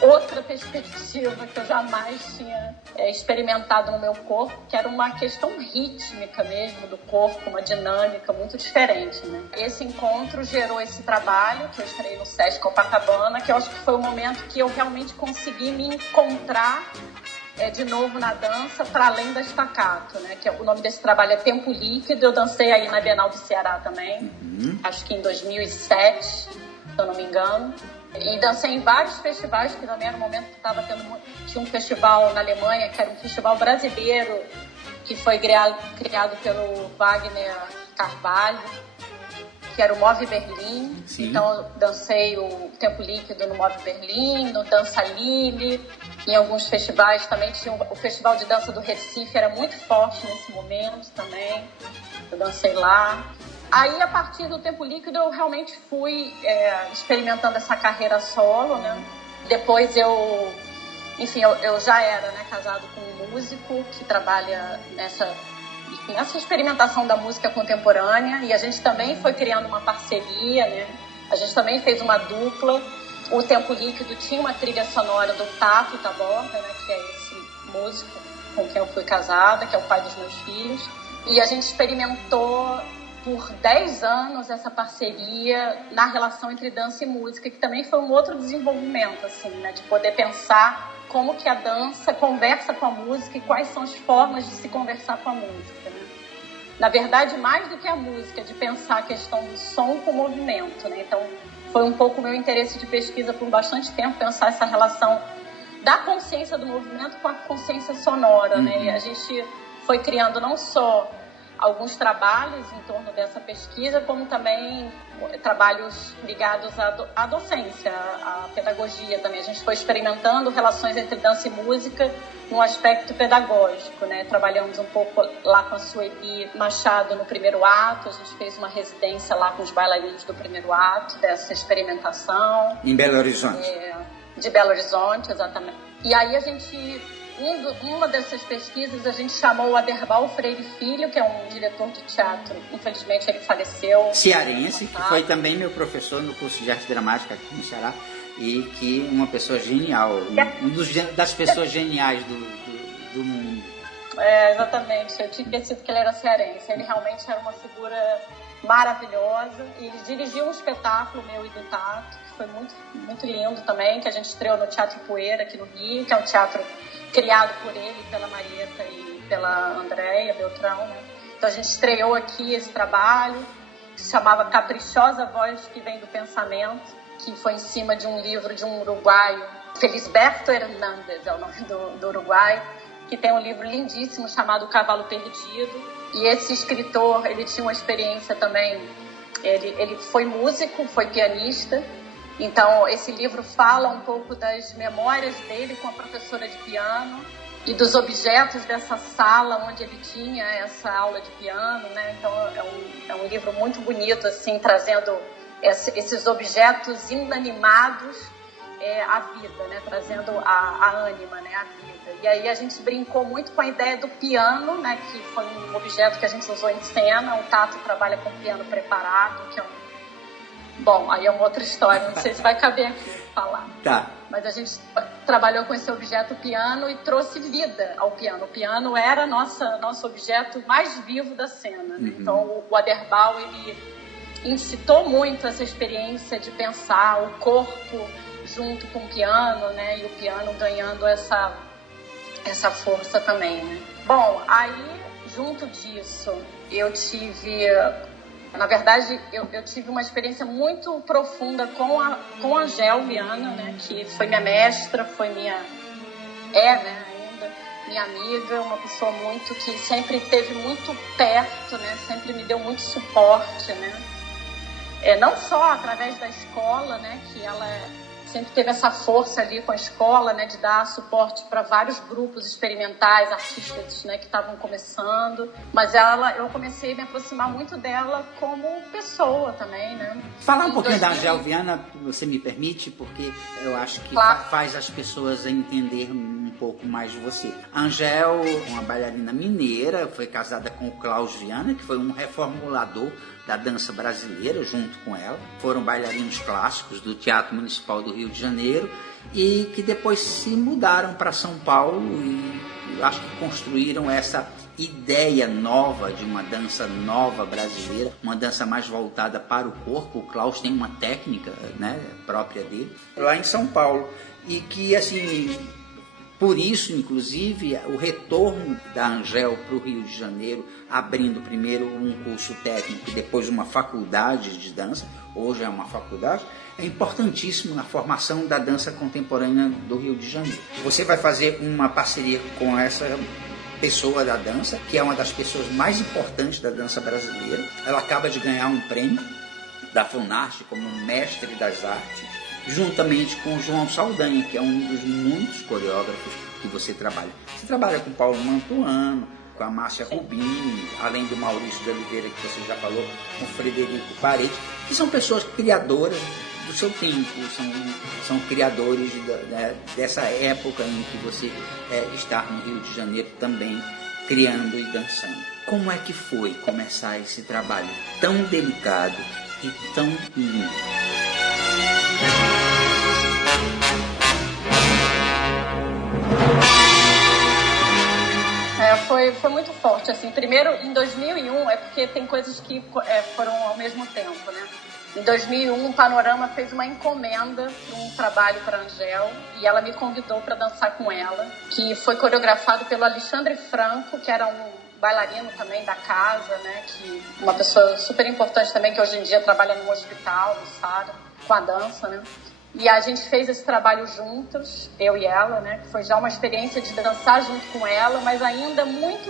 outra perspectiva que eu jamais tinha experimentado no meu corpo, que era uma questão rítmica mesmo do corpo, uma dinâmica muito diferente, né? Esse encontro gerou esse trabalho que eu estreiei no Sesc Copacabana, que eu acho que foi o momento que eu realmente consegui me encontrar de novo na dança, para além da staccato, né? Que o nome desse trabalho é Tempo Líquido. Eu dancei aí na Bienal do Ceará também, acho que em 2007, se eu não me engano. E dancei em vários festivais, que também era um momento que estava tendo... Tinha um festival na Alemanha, que era um festival brasileiro, que foi criado pelo Wagner Carvalho, que era o Move Berlim. Sim. Então eu dancei o Tempo Líquido no Move Berlim, no Dança Lille, em alguns festivais também. Tinha o Festival de Dança do Recife, era muito forte nesse momento também. Eu dancei lá. Aí, a partir do Tempo Líquido, eu realmente fui experimentando essa carreira solo, né? Depois eu já era, né, casado com um músico que trabalha nessa experimentação da música contemporânea, e a gente também foi criando uma parceria, né? A gente também fez uma dupla. O Tempo Líquido tinha uma trilha sonora do Tato Taborda, né, que é esse músico com quem eu fui casada, que é o pai dos meus filhos. E a gente experimentou por 10 anos essa parceria na relação entre dança e música, que também foi um outro desenvolvimento, assim, né, de poder pensar como que a dança conversa com a música e quais são as formas de se conversar com a música, né? Na verdade, mais do que a música, de pensar a questão do som com o movimento, né? Então, foi um pouco o meu interesse de pesquisa por bastante tempo, pensar essa relação da consciência do movimento com a consciência sonora, né? E a gente foi criando não só alguns trabalhos em torno dessa pesquisa, como também trabalhos ligados à docência, à pedagogia também. A gente foi experimentando relações entre dança e música num aspecto pedagógico, né? Trabalhamos um pouco lá com a Sueli Machado no primeiro ato, a gente fez uma residência lá com os bailarinos do primeiro ato dessa experimentação. Em Belo Horizonte. De Belo Horizonte, exatamente. E aí a gente... Uma dessas pesquisas a gente chamou o Aderbal Freire Filho, que é um diretor de teatro, infelizmente ele faleceu. Cearense, que foi também meu professor no curso de arte dramática aqui no Ceará, e que uma pessoa genial, das pessoas geniais do mundo. Exatamente, eu tinha esquecido que ele era cearense, ele realmente era uma figura maravilhosa, e ele dirigiu um espetáculo meu e do Tato, que foi muito, muito lindo também, que a gente estreou no Teatro Poeira aqui no Rio, que é um teatro criado por ele, pela Marieta e pela Andréia Beltrão, né? Então a gente estreou aqui esse trabalho, que se chamava Caprichosa Voz que Vem do Pensamento, que foi em cima de um livro de um uruguaio, Felisberto Hernández é o nome do uruguaio, que tem um livro lindíssimo chamado Cavalo Perdido. E esse escritor, ele tinha uma experiência também, ele foi músico, foi pianista. Então, esse livro fala um pouco das memórias dele com a professora de piano e dos objetos dessa sala onde ele tinha essa aula de piano, né? Então, é um livro muito bonito, assim, trazendo esses objetos inanimados à vida, né? Trazendo a ânima, né? A vida. E aí a gente brincou muito com a ideia do piano, né? Que foi um objeto que a gente usou em cena. O Tato trabalha com piano preparado, que é Bom, aí é uma outra história, não sei se vai caber aqui falar. Tá. Mas a gente trabalhou com esse objeto piano e trouxe vida ao piano. O piano era nosso objeto mais vivo da cena, né? Então o Aderbal, ele incitou muito essa experiência de pensar o corpo junto com o piano, né? E o piano ganhando essa força também, né? Bom, aí junto disso eu tive... Na verdade, eu tive uma experiência muito profunda com a Angel Viana, né, que foi minha mestra, ainda minha amiga, uma pessoa que sempre esteve muito perto, né, sempre me deu muito suporte, né, não só através da escola, né, que ela sempre teve essa força ali com a escola, né, de dar suporte para vários grupos experimentais, artistas, né, que estavam começando. Mas eu comecei a me aproximar muito dela como pessoa também, né? Falar um pouquinho da Angel Viana, você me permite, porque eu acho que faz as pessoas entender um pouco mais de você. A Angel, uma bailarina mineira, foi casada com o Klaus Viana, que foi um reformulador da dança brasileira junto com ela. Foram bailarinos clássicos do Teatro Municipal do Rio de Janeiro e que depois se mudaram para São Paulo e acho que construíram essa ideia nova de uma dança nova brasileira, uma dança mais voltada para o corpo. O Klaus tem uma técnica, né, própria dele, lá em São Paulo, e que assim Por isso, inclusive, o retorno da Angel para o Rio de Janeiro, abrindo primeiro um curso técnico e depois uma faculdade de dança, hoje é uma faculdade, é importantíssimo na formação da dança contemporânea do Rio de Janeiro. Você vai fazer uma parceria com essa pessoa da dança, que é uma das pessoas mais importantes da dança brasileira. Ela acaba de ganhar um prêmio da Funarte como mestre das artes, juntamente com o João Saldanha, que é um dos muitos coreógrafos que você trabalha. Você trabalha com Paulo Mantuano, com a Márcia Rubini, além do Maurício de Oliveira, que você já falou, com o Frederico Parede, que são pessoas criadoras do seu tempo, são criadores dessa época em que você está no Rio de Janeiro também, criando e dançando. Como é que foi começar esse trabalho tão delicado e tão lindo? Foi muito forte, assim. Primeiro, em 2001, é porque tem coisas que foram ao mesmo tempo, né? Em 2001, o Panorama fez uma encomenda para um trabalho para a Angel e ela me convidou para dançar com ela, que foi coreografado pelo Alexandre Franco, que era um bailarino também da casa, né? Que uma pessoa super importante também, que hoje em dia trabalha no hospital, no SARA, com a dança, né? E a gente fez esse trabalho juntos, eu e ela, né? Que foi já uma experiência de dançar junto com ela, mas ainda muito...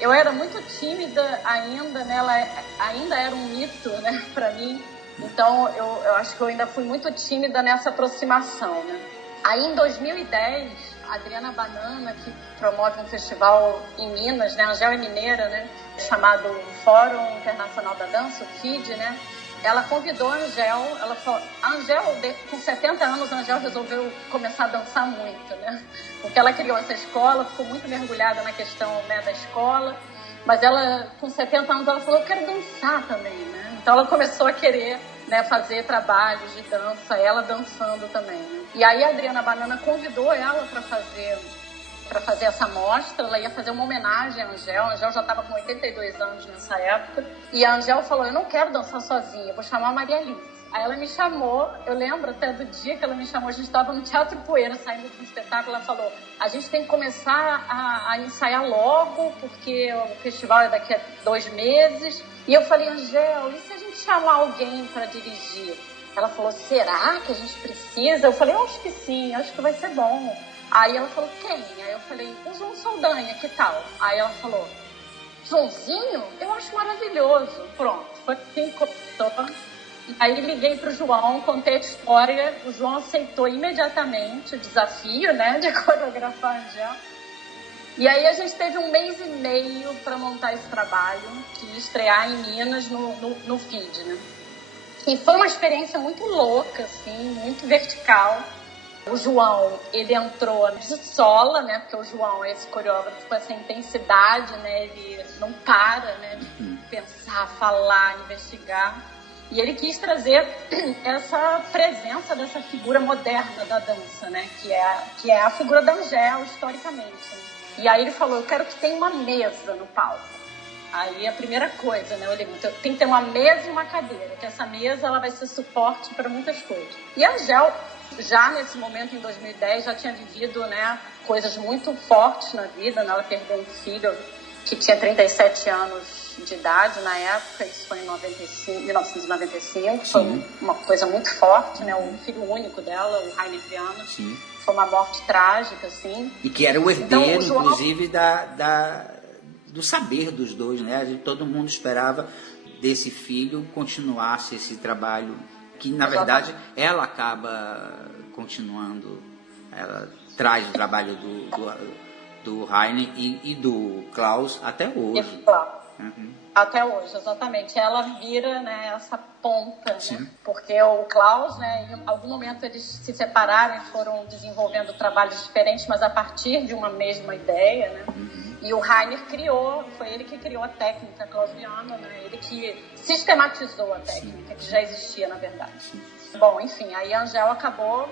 Eu era muito tímida ainda, né? Ela ainda era um mito, né? Para mim. Então, eu acho que eu ainda fui muito tímida nessa aproximação, né? Aí, em 2010, a Adriana Banana, que promove um festival em Minas, né? A Angel é mineira, né? Chamado Fórum Internacional da Dança, o FID, né? Ela convidou a Angel, ela falou, com 70 anos, a Angel resolveu começar a dançar muito, né? Porque ela criou essa escola, ficou muito mergulhada na questão, né, da escola, mas ela, com 70 anos, ela falou, eu quero dançar também, né? Então ela começou a querer, né, fazer trabalhos de dança, ela dançando também, né? E aí a Adriana Banana convidou ela para fazer essa mostra, ela ia fazer uma homenagem à Angel. A Angel já estava com 82 anos nessa época. E a Angel falou, eu não quero dançar sozinha, eu vou chamar a Maria Alice. Aí ela me chamou, eu lembro até do dia que ela me chamou, a gente estava no Teatro Poeira, saindo de um espetáculo, ela falou, a gente tem que começar a ensaiar logo, porque o festival é daqui a 2 meses. E eu falei, Angel, e se a gente chamar alguém para dirigir? Ela falou, será que a gente precisa? Eu falei, eu acho que sim, acho que vai ser bom. Aí ela falou, quem? Aí eu falei, o João Saldanha, que tal? Aí ela falou, Joãozinho? Eu acho maravilhoso. Pronto, foi assim, começou. Aí liguei pro João, contei a história, o João aceitou imediatamente o desafio, né, de coreografar a Angel. E aí a gente teve 1 mês e meio para montar esse trabalho, que ia estrear em Minas, no FID, né. E foi uma experiência muito louca, assim, muito vertical. O João, ele entrou de sola, né? Porque o João é esse coreógrafo com essa intensidade, né? Ele não para, né? De pensar, falar, investigar. E ele quis trazer essa presença dessa figura moderna da dança, né? Que é a figura da Angel, historicamente. Né? E aí ele falou, eu quero que tenha uma mesa no palco. Aí a primeira coisa, né? Eu falei, tem que ter uma mesa e uma cadeira, que essa mesa ela vai ser suporte para muitas coisas. E a Angel, já nesse momento, em 2010, já tinha vivido, né, coisas muito fortes na vida, né? Ela perdeu um filho que tinha 37 anos de idade na época, isso foi em 1995, foi uma coisa muito forte, né? O filho único dela, o Rainer Viana, foi uma morte trágica, assim. E que era o herdeiro, então, o João... inclusive, do saber dos dois, né? Todo mundo esperava desse filho continuasse esse trabalho, que na verdade ela acaba continuando, ela traz o trabalho do Rainer e do Klaus até hoje. Até hoje, exatamente. Ela vira, né, essa ponta, né? Porque o Klaus, né, em algum momento eles se separaram e foram desenvolvendo trabalhos diferentes, mas a partir de uma mesma ideia, né? E o Rainer foi ele que criou a técnica clausiana, né? Ele que sistematizou a técnica, que já existia, na verdade. Bom, enfim, aí a Angel acabou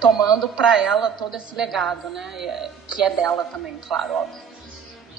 tomando para ela todo esse legado, né? Que é dela também, claro, óbvio.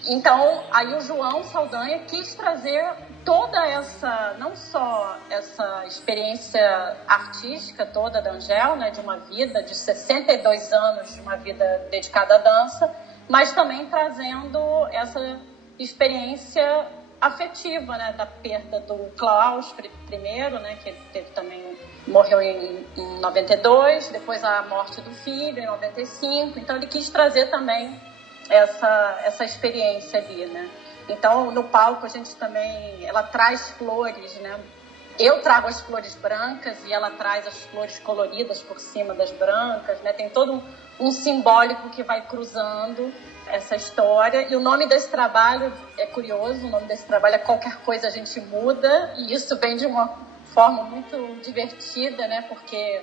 Então, aí o João Saldanha quis trazer toda essa, não só essa experiência artística toda da Angel, né, de uma vida de 62 anos, de uma vida dedicada à dança, mas também trazendo essa experiência afetiva, né, da perda do Klaus primeiro, né, que ele teve também, morreu em 92, depois a morte do filho em 95, então ele quis trazer também essa experiência ali, né. Então no palco a gente também, ela traz flores, né, eu trago as flores brancas e ela traz as flores coloridas por cima das brancas, né, tem todo um simbólico que vai cruzando essa história. E o nome desse trabalho é curioso, o nome desse trabalho é Qualquer Coisa a Gente Muda, e isso vem de uma forma muito divertida, né? Porque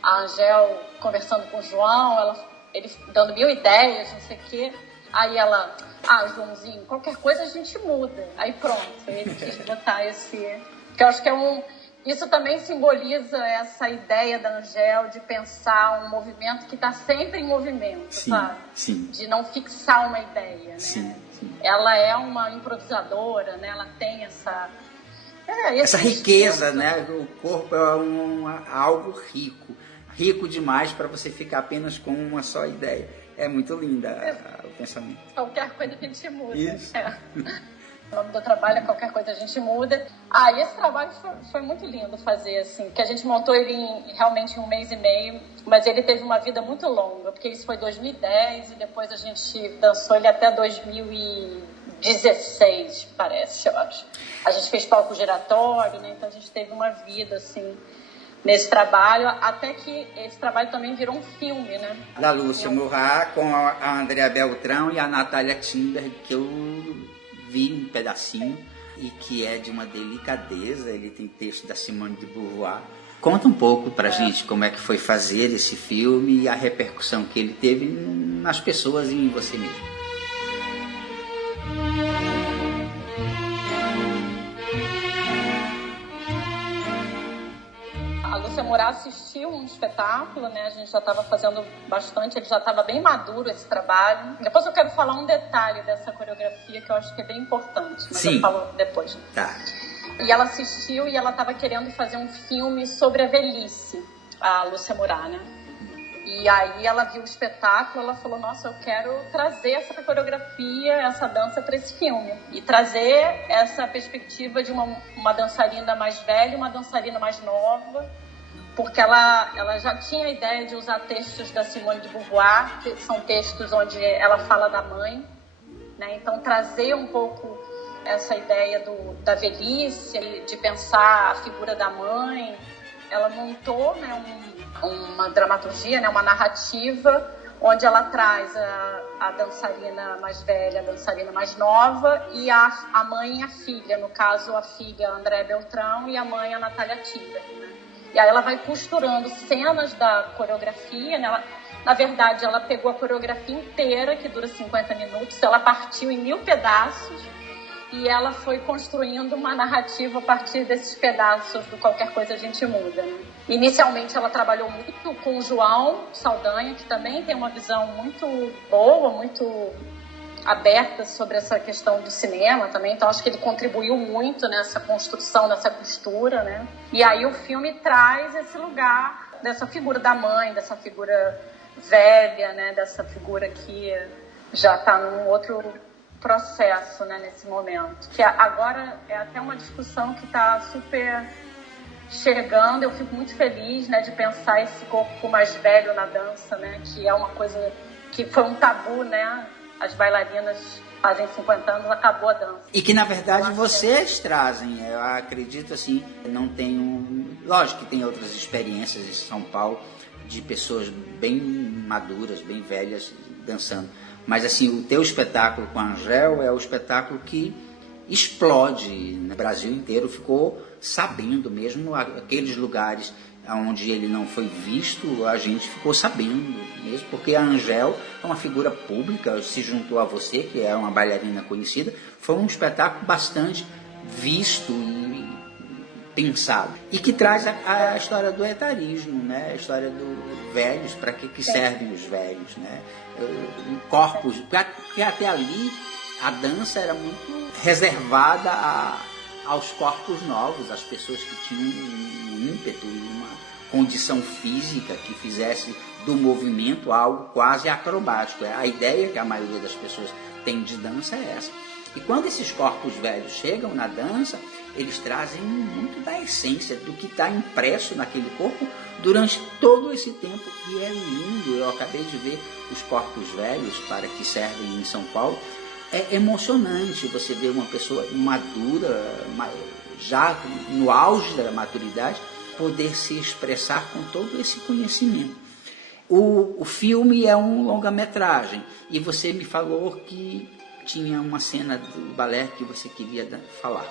a Angel conversando com o João, ele dando 1000 ideias, não sei o quê, aí ela, Joãozinho, qualquer coisa a gente muda. Aí pronto, ele quis botar esse... que eu acho que isso também simboliza essa ideia da Angel de pensar um movimento que está sempre em movimento, sim, sabe? Sim. De não fixar uma ideia, né? Sim. Ela é uma improvisadora, né? Ela tem essa riqueza, instinto, né? O corpo é algo rico demais para você ficar apenas com uma só ideia. É muito linda o pensamento. Qualquer coisa a gente muda. Isso. O nome do trabalho é Qualquer Coisa a Gente Muda. E esse trabalho foi muito lindo fazer, assim, que a gente montou ele realmente em 1 mês e meio, mas ele teve uma vida muito longa, porque isso foi 2010 e depois a gente dançou ele até 2016, parece, eu acho. A gente fez palco giratório, né? Então a gente teve uma vida, assim, nesse trabalho, até que esse trabalho também virou um filme, né? Da Lúcia Murrá com a Andréa Beltrão e a Natália Timber, que eu vi um pedacinho e que é de uma delicadeza. Ele tem texto da Simone de Beauvoir. Conta um pouco pra gente como é que foi fazer esse filme e a repercussão que ele teve nas pessoas e em você mesmo. A Lúcia Murrá assistiu um espetáculo, né? A gente já estava fazendo bastante, ele já estava bem maduro esse trabalho. Depois eu quero falar um detalhe dessa coreografia que eu acho que é bem importante, mas Sim. eu falo depois. Tá. E ela assistiu e ela estava querendo fazer um filme sobre a velhice, a Lúcia Murrá, né? E aí ela viu o espetáculo, ela falou, nossa, eu quero trazer essa coreografia, essa dança para esse filme. E trazer essa perspectiva de uma dançarina mais velha e uma dançarina mais nova, porque ela já tinha a ideia de usar textos da Simone de Beauvoir, que são textos onde ela fala da mãe, né? Então trazer um pouco essa ideia da velhice, de pensar a figura da mãe. Ela montou, né, uma dramaturgia, né, uma narrativa, onde ela traz a dançarina mais velha, a dançarina mais nova, e a mãe e a filha, no caso a filha a Andréa Beltrão e a mãe a Natália Timber, né? E aí ela vai costurando cenas da coreografia, né? Na verdade, ela pegou a coreografia inteira, que dura 50 minutos, ela partiu em 1000 pedaços, e ela foi construindo uma narrativa a partir desses pedaços do Qualquer Coisa a Gente Muda, né? Inicialmente ela trabalhou muito com o João Saldanha, que também tem uma visão muito boa, muito aberta sobre essa questão do cinema também, então acho que ele contribuiu muito nessa construção, nessa costura, né? E aí o filme traz esse lugar dessa figura da mãe, dessa figura velha, né? Dessa figura que já está num outro processo, né, nesse momento, que agora é até uma discussão que está super chegando. Eu fico muito feliz, né, de pensar esse corpo mais velho na dança, né, que é uma coisa que foi um tabu, né, as bailarinas fazem 50 anos, acabou a dança. E que na verdade vocês trazem, eu acredito assim, não tenho, lógico que tem outras experiências em São Paulo de pessoas bem maduras, bem velhas dançando. Mas assim, o teu espetáculo com a Angel é o espetáculo que explode no Brasil inteiro, ficou sabendo mesmo, aqueles lugares onde ele não foi visto, a gente ficou sabendo mesmo, porque a Angel é uma figura pública, se juntou a você, que é uma bailarina conhecida, foi um espetáculo bastante visto e pensado, e que traz a história do etarismo, né? A história dos velhos, para que servem os velhos, né? Corpos, porque até ali a dança era muito reservada aos corpos novos, às pessoas que tinham um ímpeto e uma condição física que fizesse do movimento algo quase acrobático. A ideia que a maioria das pessoas tem de dança é essa. E quando esses corpos velhos chegam na dança, eles trazem muito da essência do que está impresso naquele corpo durante todo esse tempo, que é lindo. Eu acabei de ver os corpos velhos para que servem em São Paulo. É emocionante você ver uma pessoa madura, já no auge da maturidade, poder se expressar com todo esse conhecimento. O filme é um longa-metragem e você me falou que tinha uma cena do balé que você queria falar.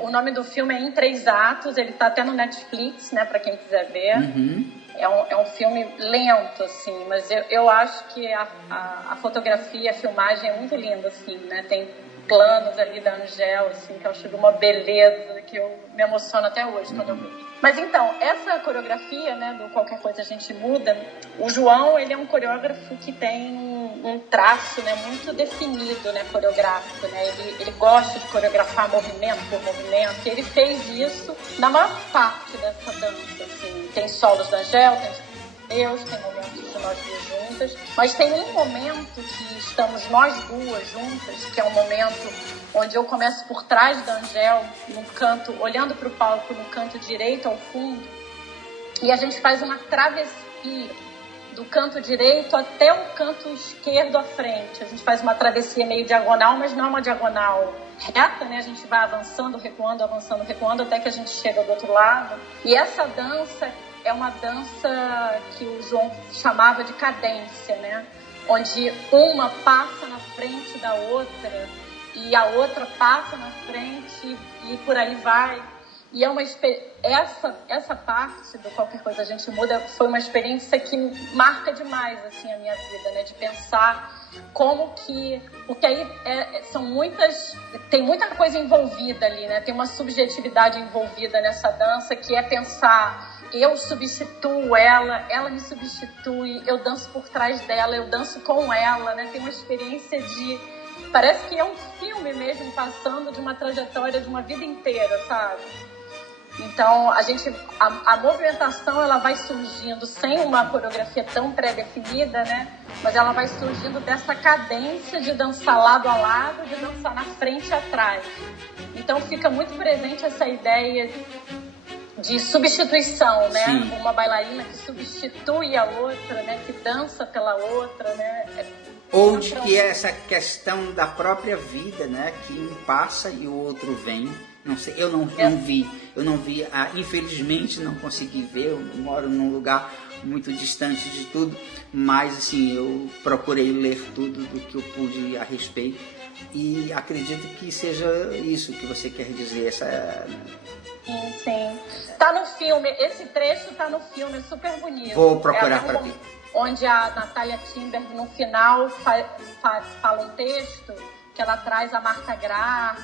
O nome do filme é Em 3 Atos, ele está até no Netflix, né, para quem quiser ver. Uhum. É um filme lento, assim, mas eu acho que a fotografia, a filmagem é muito linda, assim, né? Tem planos ali da Angel, assim, que eu acho de uma beleza que eu me emociono até hoje quando eu vejo. Mas então, essa coreografia, né, do Qualquer Coisa a Gente Muda, o João, ele é um coreógrafo que tem um traço, né, muito definido, né, coreográfico, né, ele gosta de coreografar movimento por movimento, e ele fez isso na maior parte dessa dança, assim. Tem solos da Angel, tem momentos de nós duas juntas, mas tem um momento que estamos nós duas juntas, que é um momento onde eu começo por trás da Angel, no canto, olhando para o palco, no canto direito ao fundo, e a gente faz uma travessia do canto direito até o canto esquerdo à frente. A gente faz uma travessia meio diagonal, mas não é uma diagonal reta, né? A gente vai avançando, recuando, até que a gente chega do outro lado. E essa dança é uma dança que o João chamava de cadência, né? Onde uma passa na frente da outra e a outra passa na frente e por aí vai. E é essa parte do Qualquer Coisa a Gente Muda foi uma experiência que marca demais, assim, a minha vida, né? De pensar como que... Porque aí tem muita coisa envolvida ali, né? Tem uma subjetividade envolvida nessa dança, que é pensar... Eu substituo ela me substitui, eu danço por trás dela, eu danço com ela, né? Tem uma experiência de... Parece que é um filme mesmo, passando de uma trajetória de uma vida inteira, sabe? Então, a movimentação, ela vai surgindo sem uma coreografia tão pré-definida, né? Mas ela vai surgindo dessa cadência de dançar lado a lado, de dançar na frente e atrás. Então, fica muito presente essa ideia de substituição, né? Sim. Uma bailarina que substitui a outra, né? Que dança pela outra, né? Ou de que é essa questão da própria vida, né? Que um passa e o outro vem. Não sei, eu não vi, infelizmente não consegui ver, eu moro num lugar muito distante de tudo, mas assim, eu procurei ler tudo do que eu pude a respeito e acredito que seja isso que você quer dizer, Sim. Tá no filme, esse trecho tá no filme, é super bonito. Vou procurar para ver. Onde a Natália Timberg, no final, fala um texto que ela traz a Martha Graham,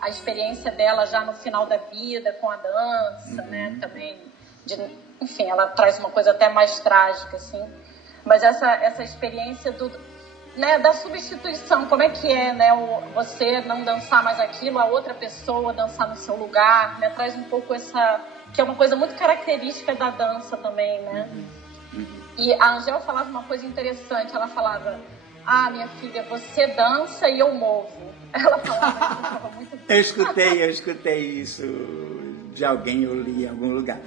a experiência dela já no final da vida com a dança, né? Também, enfim, ela traz uma coisa até mais trágica, assim. Mas essa experiência da substituição, como é que é, né? Você não dançar mais aquilo, a outra pessoa dançar no seu lugar, né? Traz um pouco que é uma coisa muito característica da dança também, né? E a Angel falava uma coisa interessante, ela falava: minha filha, você dança e eu movo. Ela falava muito bem. Eu escutei isso de alguém, eu li em algum lugar.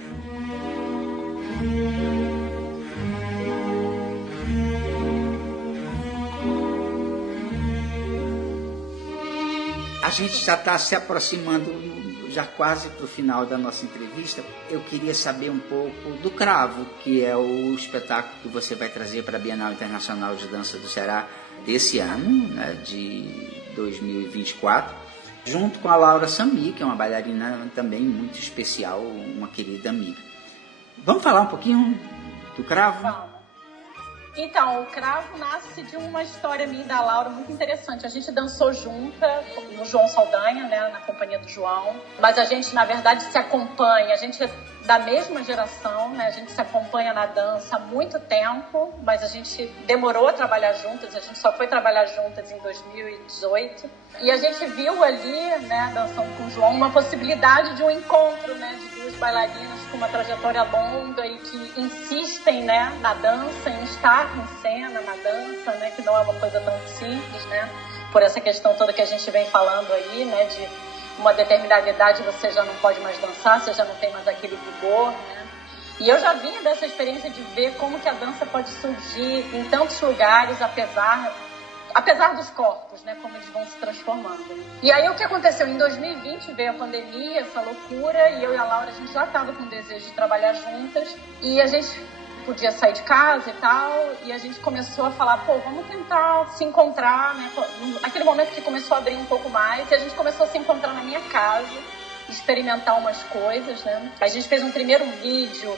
A gente já está se aproximando já quase para o final da nossa entrevista. Eu queria saber um pouco do Cravo, que é o espetáculo que você vai trazer para a Bienal Internacional de Dança do Ceará desse ano, né, de 2024, junto com a Laura Sami, que é uma bailarina também muito especial, uma querida amiga. Vamos falar um pouquinho do Cravo? Então, o Cravo nasce de uma história minha e da Laura muito interessante. A gente dançou junta no João Saldanha, né, na companhia do João. Mas a gente, na verdade, se acompanha. A gente é da mesma geração, né? A gente se acompanha na dança há muito tempo, mas a gente demorou a trabalhar juntas. A gente só foi trabalhar juntas em 2018. E a gente viu ali, né, dançando com o João, uma possibilidade de um encontro, né, de duas bailarinas com uma trajetória longa e que insistem, né, na dança, em estar em cena, na dança, né, que não é uma coisa tão simples, né, por essa questão toda que a gente vem falando aí, né, de uma determinada idade você já não pode mais dançar, você já não tem mais aquele vigor, né. E eu já vinha dessa experiência de ver como que a dança pode surgir em tantos lugares, apesar dos corpos, né, como eles vão se transformando. E aí o que aconteceu? Em 2020 veio a pandemia, essa loucura, e eu e a Laura, a gente já estava com desejo de trabalhar juntas, e a gente podia sair de casa e tal, e a gente começou a falar, pô, vamos tentar se encontrar, né, naquele momento que começou a abrir um pouco mais, e a gente começou a se encontrar na minha casa, experimentar umas coisas, né. A gente fez um primeiro vídeo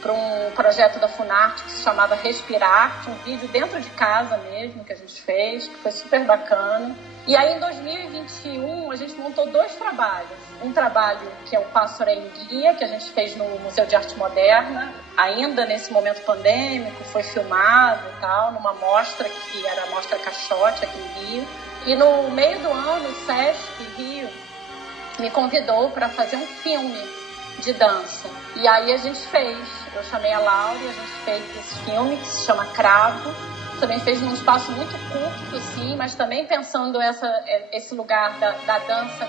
para um projeto da Funarte que se chamava Respirar, um vídeo dentro de casa mesmo que a gente fez, que foi super bacana. E aí em 2021 a gente montou 2 trabalhos. Um trabalho que é o Pássaro em Guia, que a gente fez no Museu de Arte Moderna, ainda nesse momento pandêmico, foi filmado e tal, numa mostra que era a Mostra Caixote aqui em Rio. E no meio do ano o Sesc Rio me convidou para fazer um filme de dança. E aí a gente fez, eu chamei a Laura e a gente fez esse filme que se chama Cravo. Também fez num espaço muito curto, assim, mas também pensando esse lugar da dança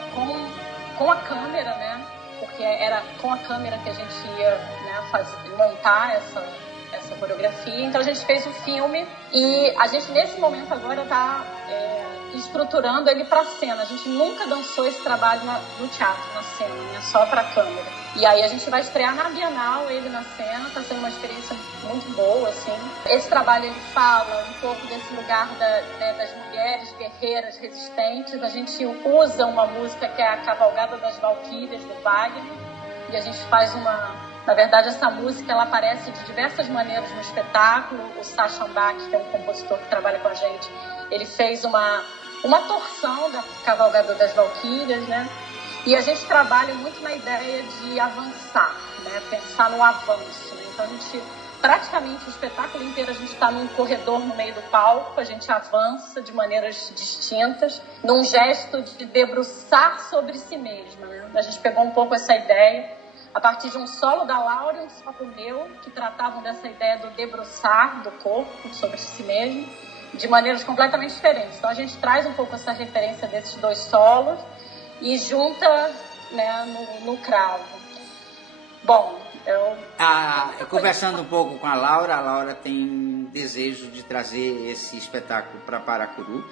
com a câmera, né? Porque era com a câmera que a gente ia, né, montar essa coreografia. Então a gente fez o filme e a gente nesse momento agora está estruturando ele para cena. A gente nunca dançou esse trabalho no teatro, na cena, né? Só para câmera. E aí a gente vai estrear na Bienal ele na cena, tá sendo uma experiência muito boa, assim. Esse trabalho ele fala um pouco desse lugar das mulheres guerreiras resistentes. A gente usa uma música que é a Cavalgada das Valquírias, do Wagner, e a gente faz Na verdade, essa música ela aparece de diversas maneiras no espetáculo. O Sacha Bach, que é um compositor que trabalha com a gente, ele fez uma torção da Cavalgada das Valquírias, né? E a gente trabalha muito na ideia de avançar, né? Pensar no avanço, né? Então, praticamente o espetáculo inteiro a gente está num corredor no meio do palco, a gente avança de maneiras distintas, num gesto de debruçar sobre si mesma, né? A gente pegou um pouco essa ideia a partir de um solo da Laura e um solo meu, que tratavam dessa ideia do debruçar do corpo sobre si mesmo, de maneiras completamente diferentes. Então a gente traz um pouco essa referência desses 2 solos e junta, né, no Cravo. Bom, conversando um pouco com a Laura tem desejo de trazer esse espetáculo para Paracuru.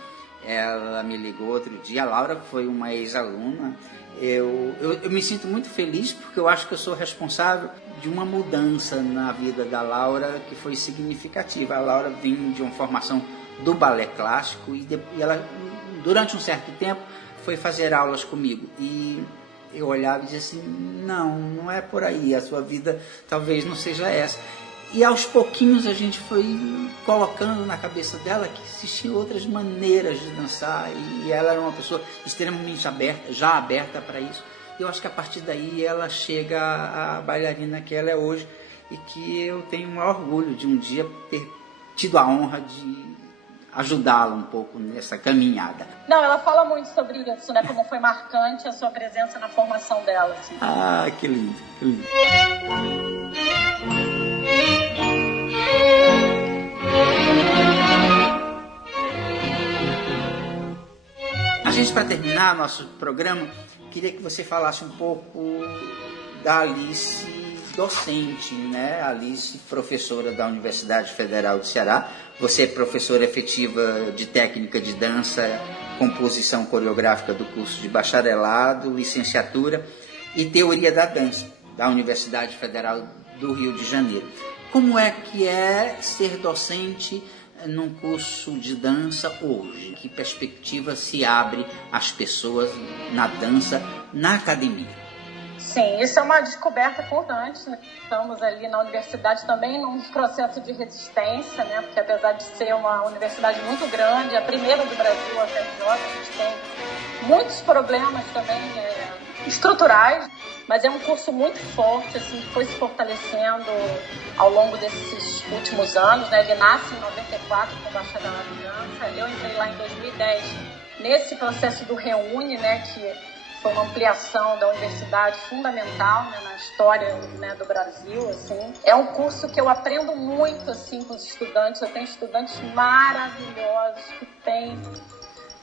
Ela me ligou outro dia. A Laura foi uma ex-aluna. Eu me sinto muito feliz porque eu acho que eu sou responsável de uma mudança na vida da Laura que foi significativa. A Laura vinha de uma formação do balé clássico e ela, durante um certo tempo, foi fazer aulas comigo. E eu olhava e dizia assim, não é por aí, a sua vida talvez não seja essa. E aos pouquinhos a gente foi colocando na cabeça dela que existiam outras maneiras de dançar e ela era uma pessoa extremamente aberta para isso. Eu acho que a partir daí ela chega à bailarina que ela é hoje e que eu tenho um orgulho de um dia ter tido a honra de ajudá-la um pouco nessa caminhada. Não, ela fala muito sobre isso, né? Como foi marcante a sua presença na formação dela. Assim. Ah, que lindo, que lindo. A gente, para terminar nosso programa, queria que você falasse um pouco da Alice docente, né? Alice, professora da Universidade Federal do Ceará. Você é professora efetiva de técnica de dança, composição coreográfica do curso de bacharelado, licenciatura e teoria da dança da Universidade Federal do Rio de Janeiro. Como é que é ser docente num curso de dança hoje? Que perspectiva se abre às pessoas na dança, na academia? Sim, isso é uma descoberta constante, né? Estamos ali na universidade também num processo de resistência, né? Porque apesar de ser uma universidade muito grande, a primeira do Brasil, a FRJ, a gente tem muitos problemas também estruturais, mas é um curso muito forte, assim, que foi se fortalecendo ao longo desses últimos anos, né? Ele nasce em 94 com bacharelado em dança, eu entrei lá em 2010 nesse processo do Reúne, né? Que foi uma ampliação da universidade fundamental, né, na história, né, do Brasil, assim. É um curso que eu aprendo muito, assim, com os estudantes. Eu tenho estudantes maravilhosos que têm...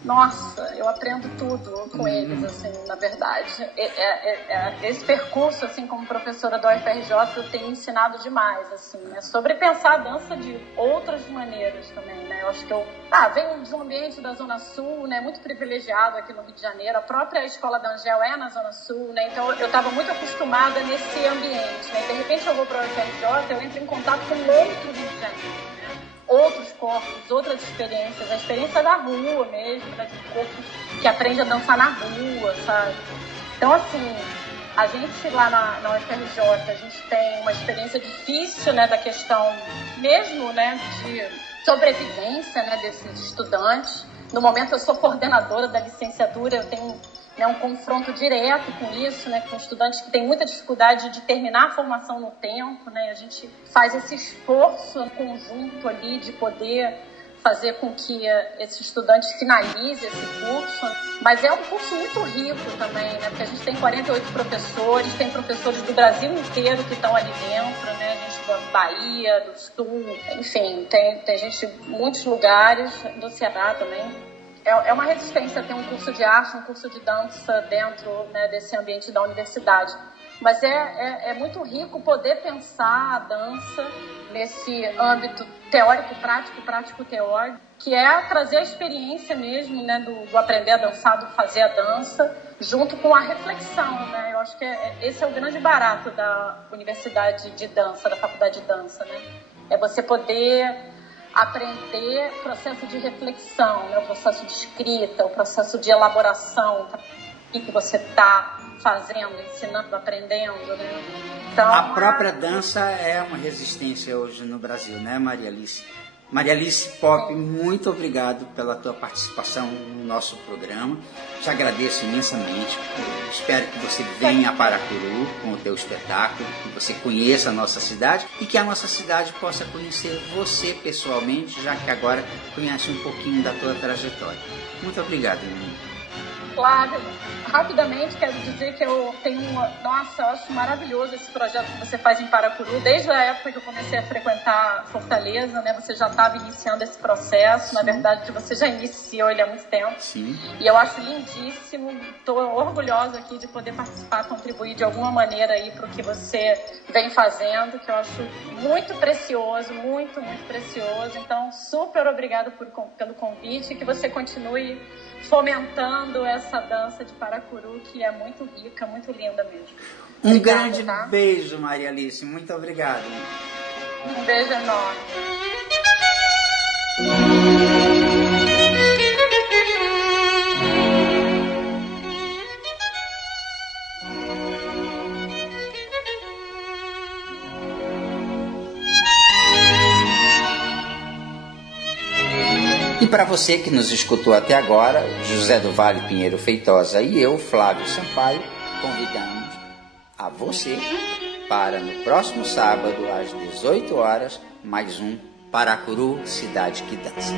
Nossa, eu aprendo tudo com eles, assim, na verdade. Esse percurso, assim, como professora da UFRJ, eu tenho ensinado demais, assim, né? Sobre pensar a dança de outras maneiras também, né? Eu acho que eu venho de um ambiente da Zona Sul, né? Muito privilegiado aqui no Rio de Janeiro. A própria Escola da Angel é na Zona Sul, né? Então eu estava muito acostumada nesse ambiente, né? De repente eu vou para a UFRJ, eu entro em contato com outro Rio de Janeiro, outros corpos, outras experiências, a experiência da rua mesmo, né, de um corpo que aprende a dançar na rua, sabe? Então, assim, a gente lá na UFRJ, a gente tem uma experiência difícil, né, da questão mesmo, né, de sobrevivência, né, desses estudantes. No momento eu sou coordenadora da licenciatura, eu tenho, né, um confronto direto com isso, né, com estudantes que têm muita dificuldade de terminar a formação no tempo, né, a gente faz esse esforço conjunto ali de poder fazer com que esse estudante finalize esse curso, mas é um curso muito rico também, né, porque a gente tem 48 professores, tem professores do Brasil inteiro que estão ali dentro, né, a gente da Bahia, do Sul, enfim, tem gente de muitos lugares, do Ceará também. É uma resistência ter um curso de arte, um curso de dança dentro, né, desse ambiente da universidade. Mas é muito rico poder pensar a dança nesse âmbito teórico-prático, prático-teórico, que é trazer a experiência mesmo, né, do aprender a dançar, do fazer a dança, junto com a reflexão, né? Eu acho que esse é o grande barato da universidade de dança, da faculdade de dança, né? É você poder aprender o processo de reflexão, né? O processo de escrita, o processo de elaboração, o que você está fazendo, ensinando, aprendendo, né? Então, a própria dança é uma resistência hoje no Brasil, né, Maria Alice? Maria Alice Popp, muito obrigado pela tua participação no nosso programa. Te agradeço imensamente. Espero que você venha a Paracuru com o teu espetáculo, que você conheça a nossa cidade e que a nossa cidade possa conhecer você pessoalmente, já que agora conhece um pouquinho da tua trajetória. Muito obrigado, menina. Claro, rapidamente quero dizer que eu tenho nossa, eu acho maravilhoso esse projeto que você faz em Paracuru. Desde a época que eu comecei a frequentar Fortaleza, né, você já estava iniciando esse processo. Sim. Na verdade, você já iniciou ele há muito tempo. Sim. E eu acho lindíssimo, estou orgulhosa aqui de poder participar, contribuir de alguma maneira aí para o que você vem fazendo, que eu acho muito precioso, muito, muito precioso. Então, super obrigada pelo convite e que você continue fomentando essa dança de Paracuru, que é muito rica, muito linda mesmo. Um grande beijo, Maria Alice. Muito obrigado. Um beijo enorme. E para você que nos escutou até agora, José do Vale Pinheiro Feitosa e eu, Flávio Sampaio, convidamos a você para no próximo sábado, às 18 horas, mais um Paracuru Cidade que Dança.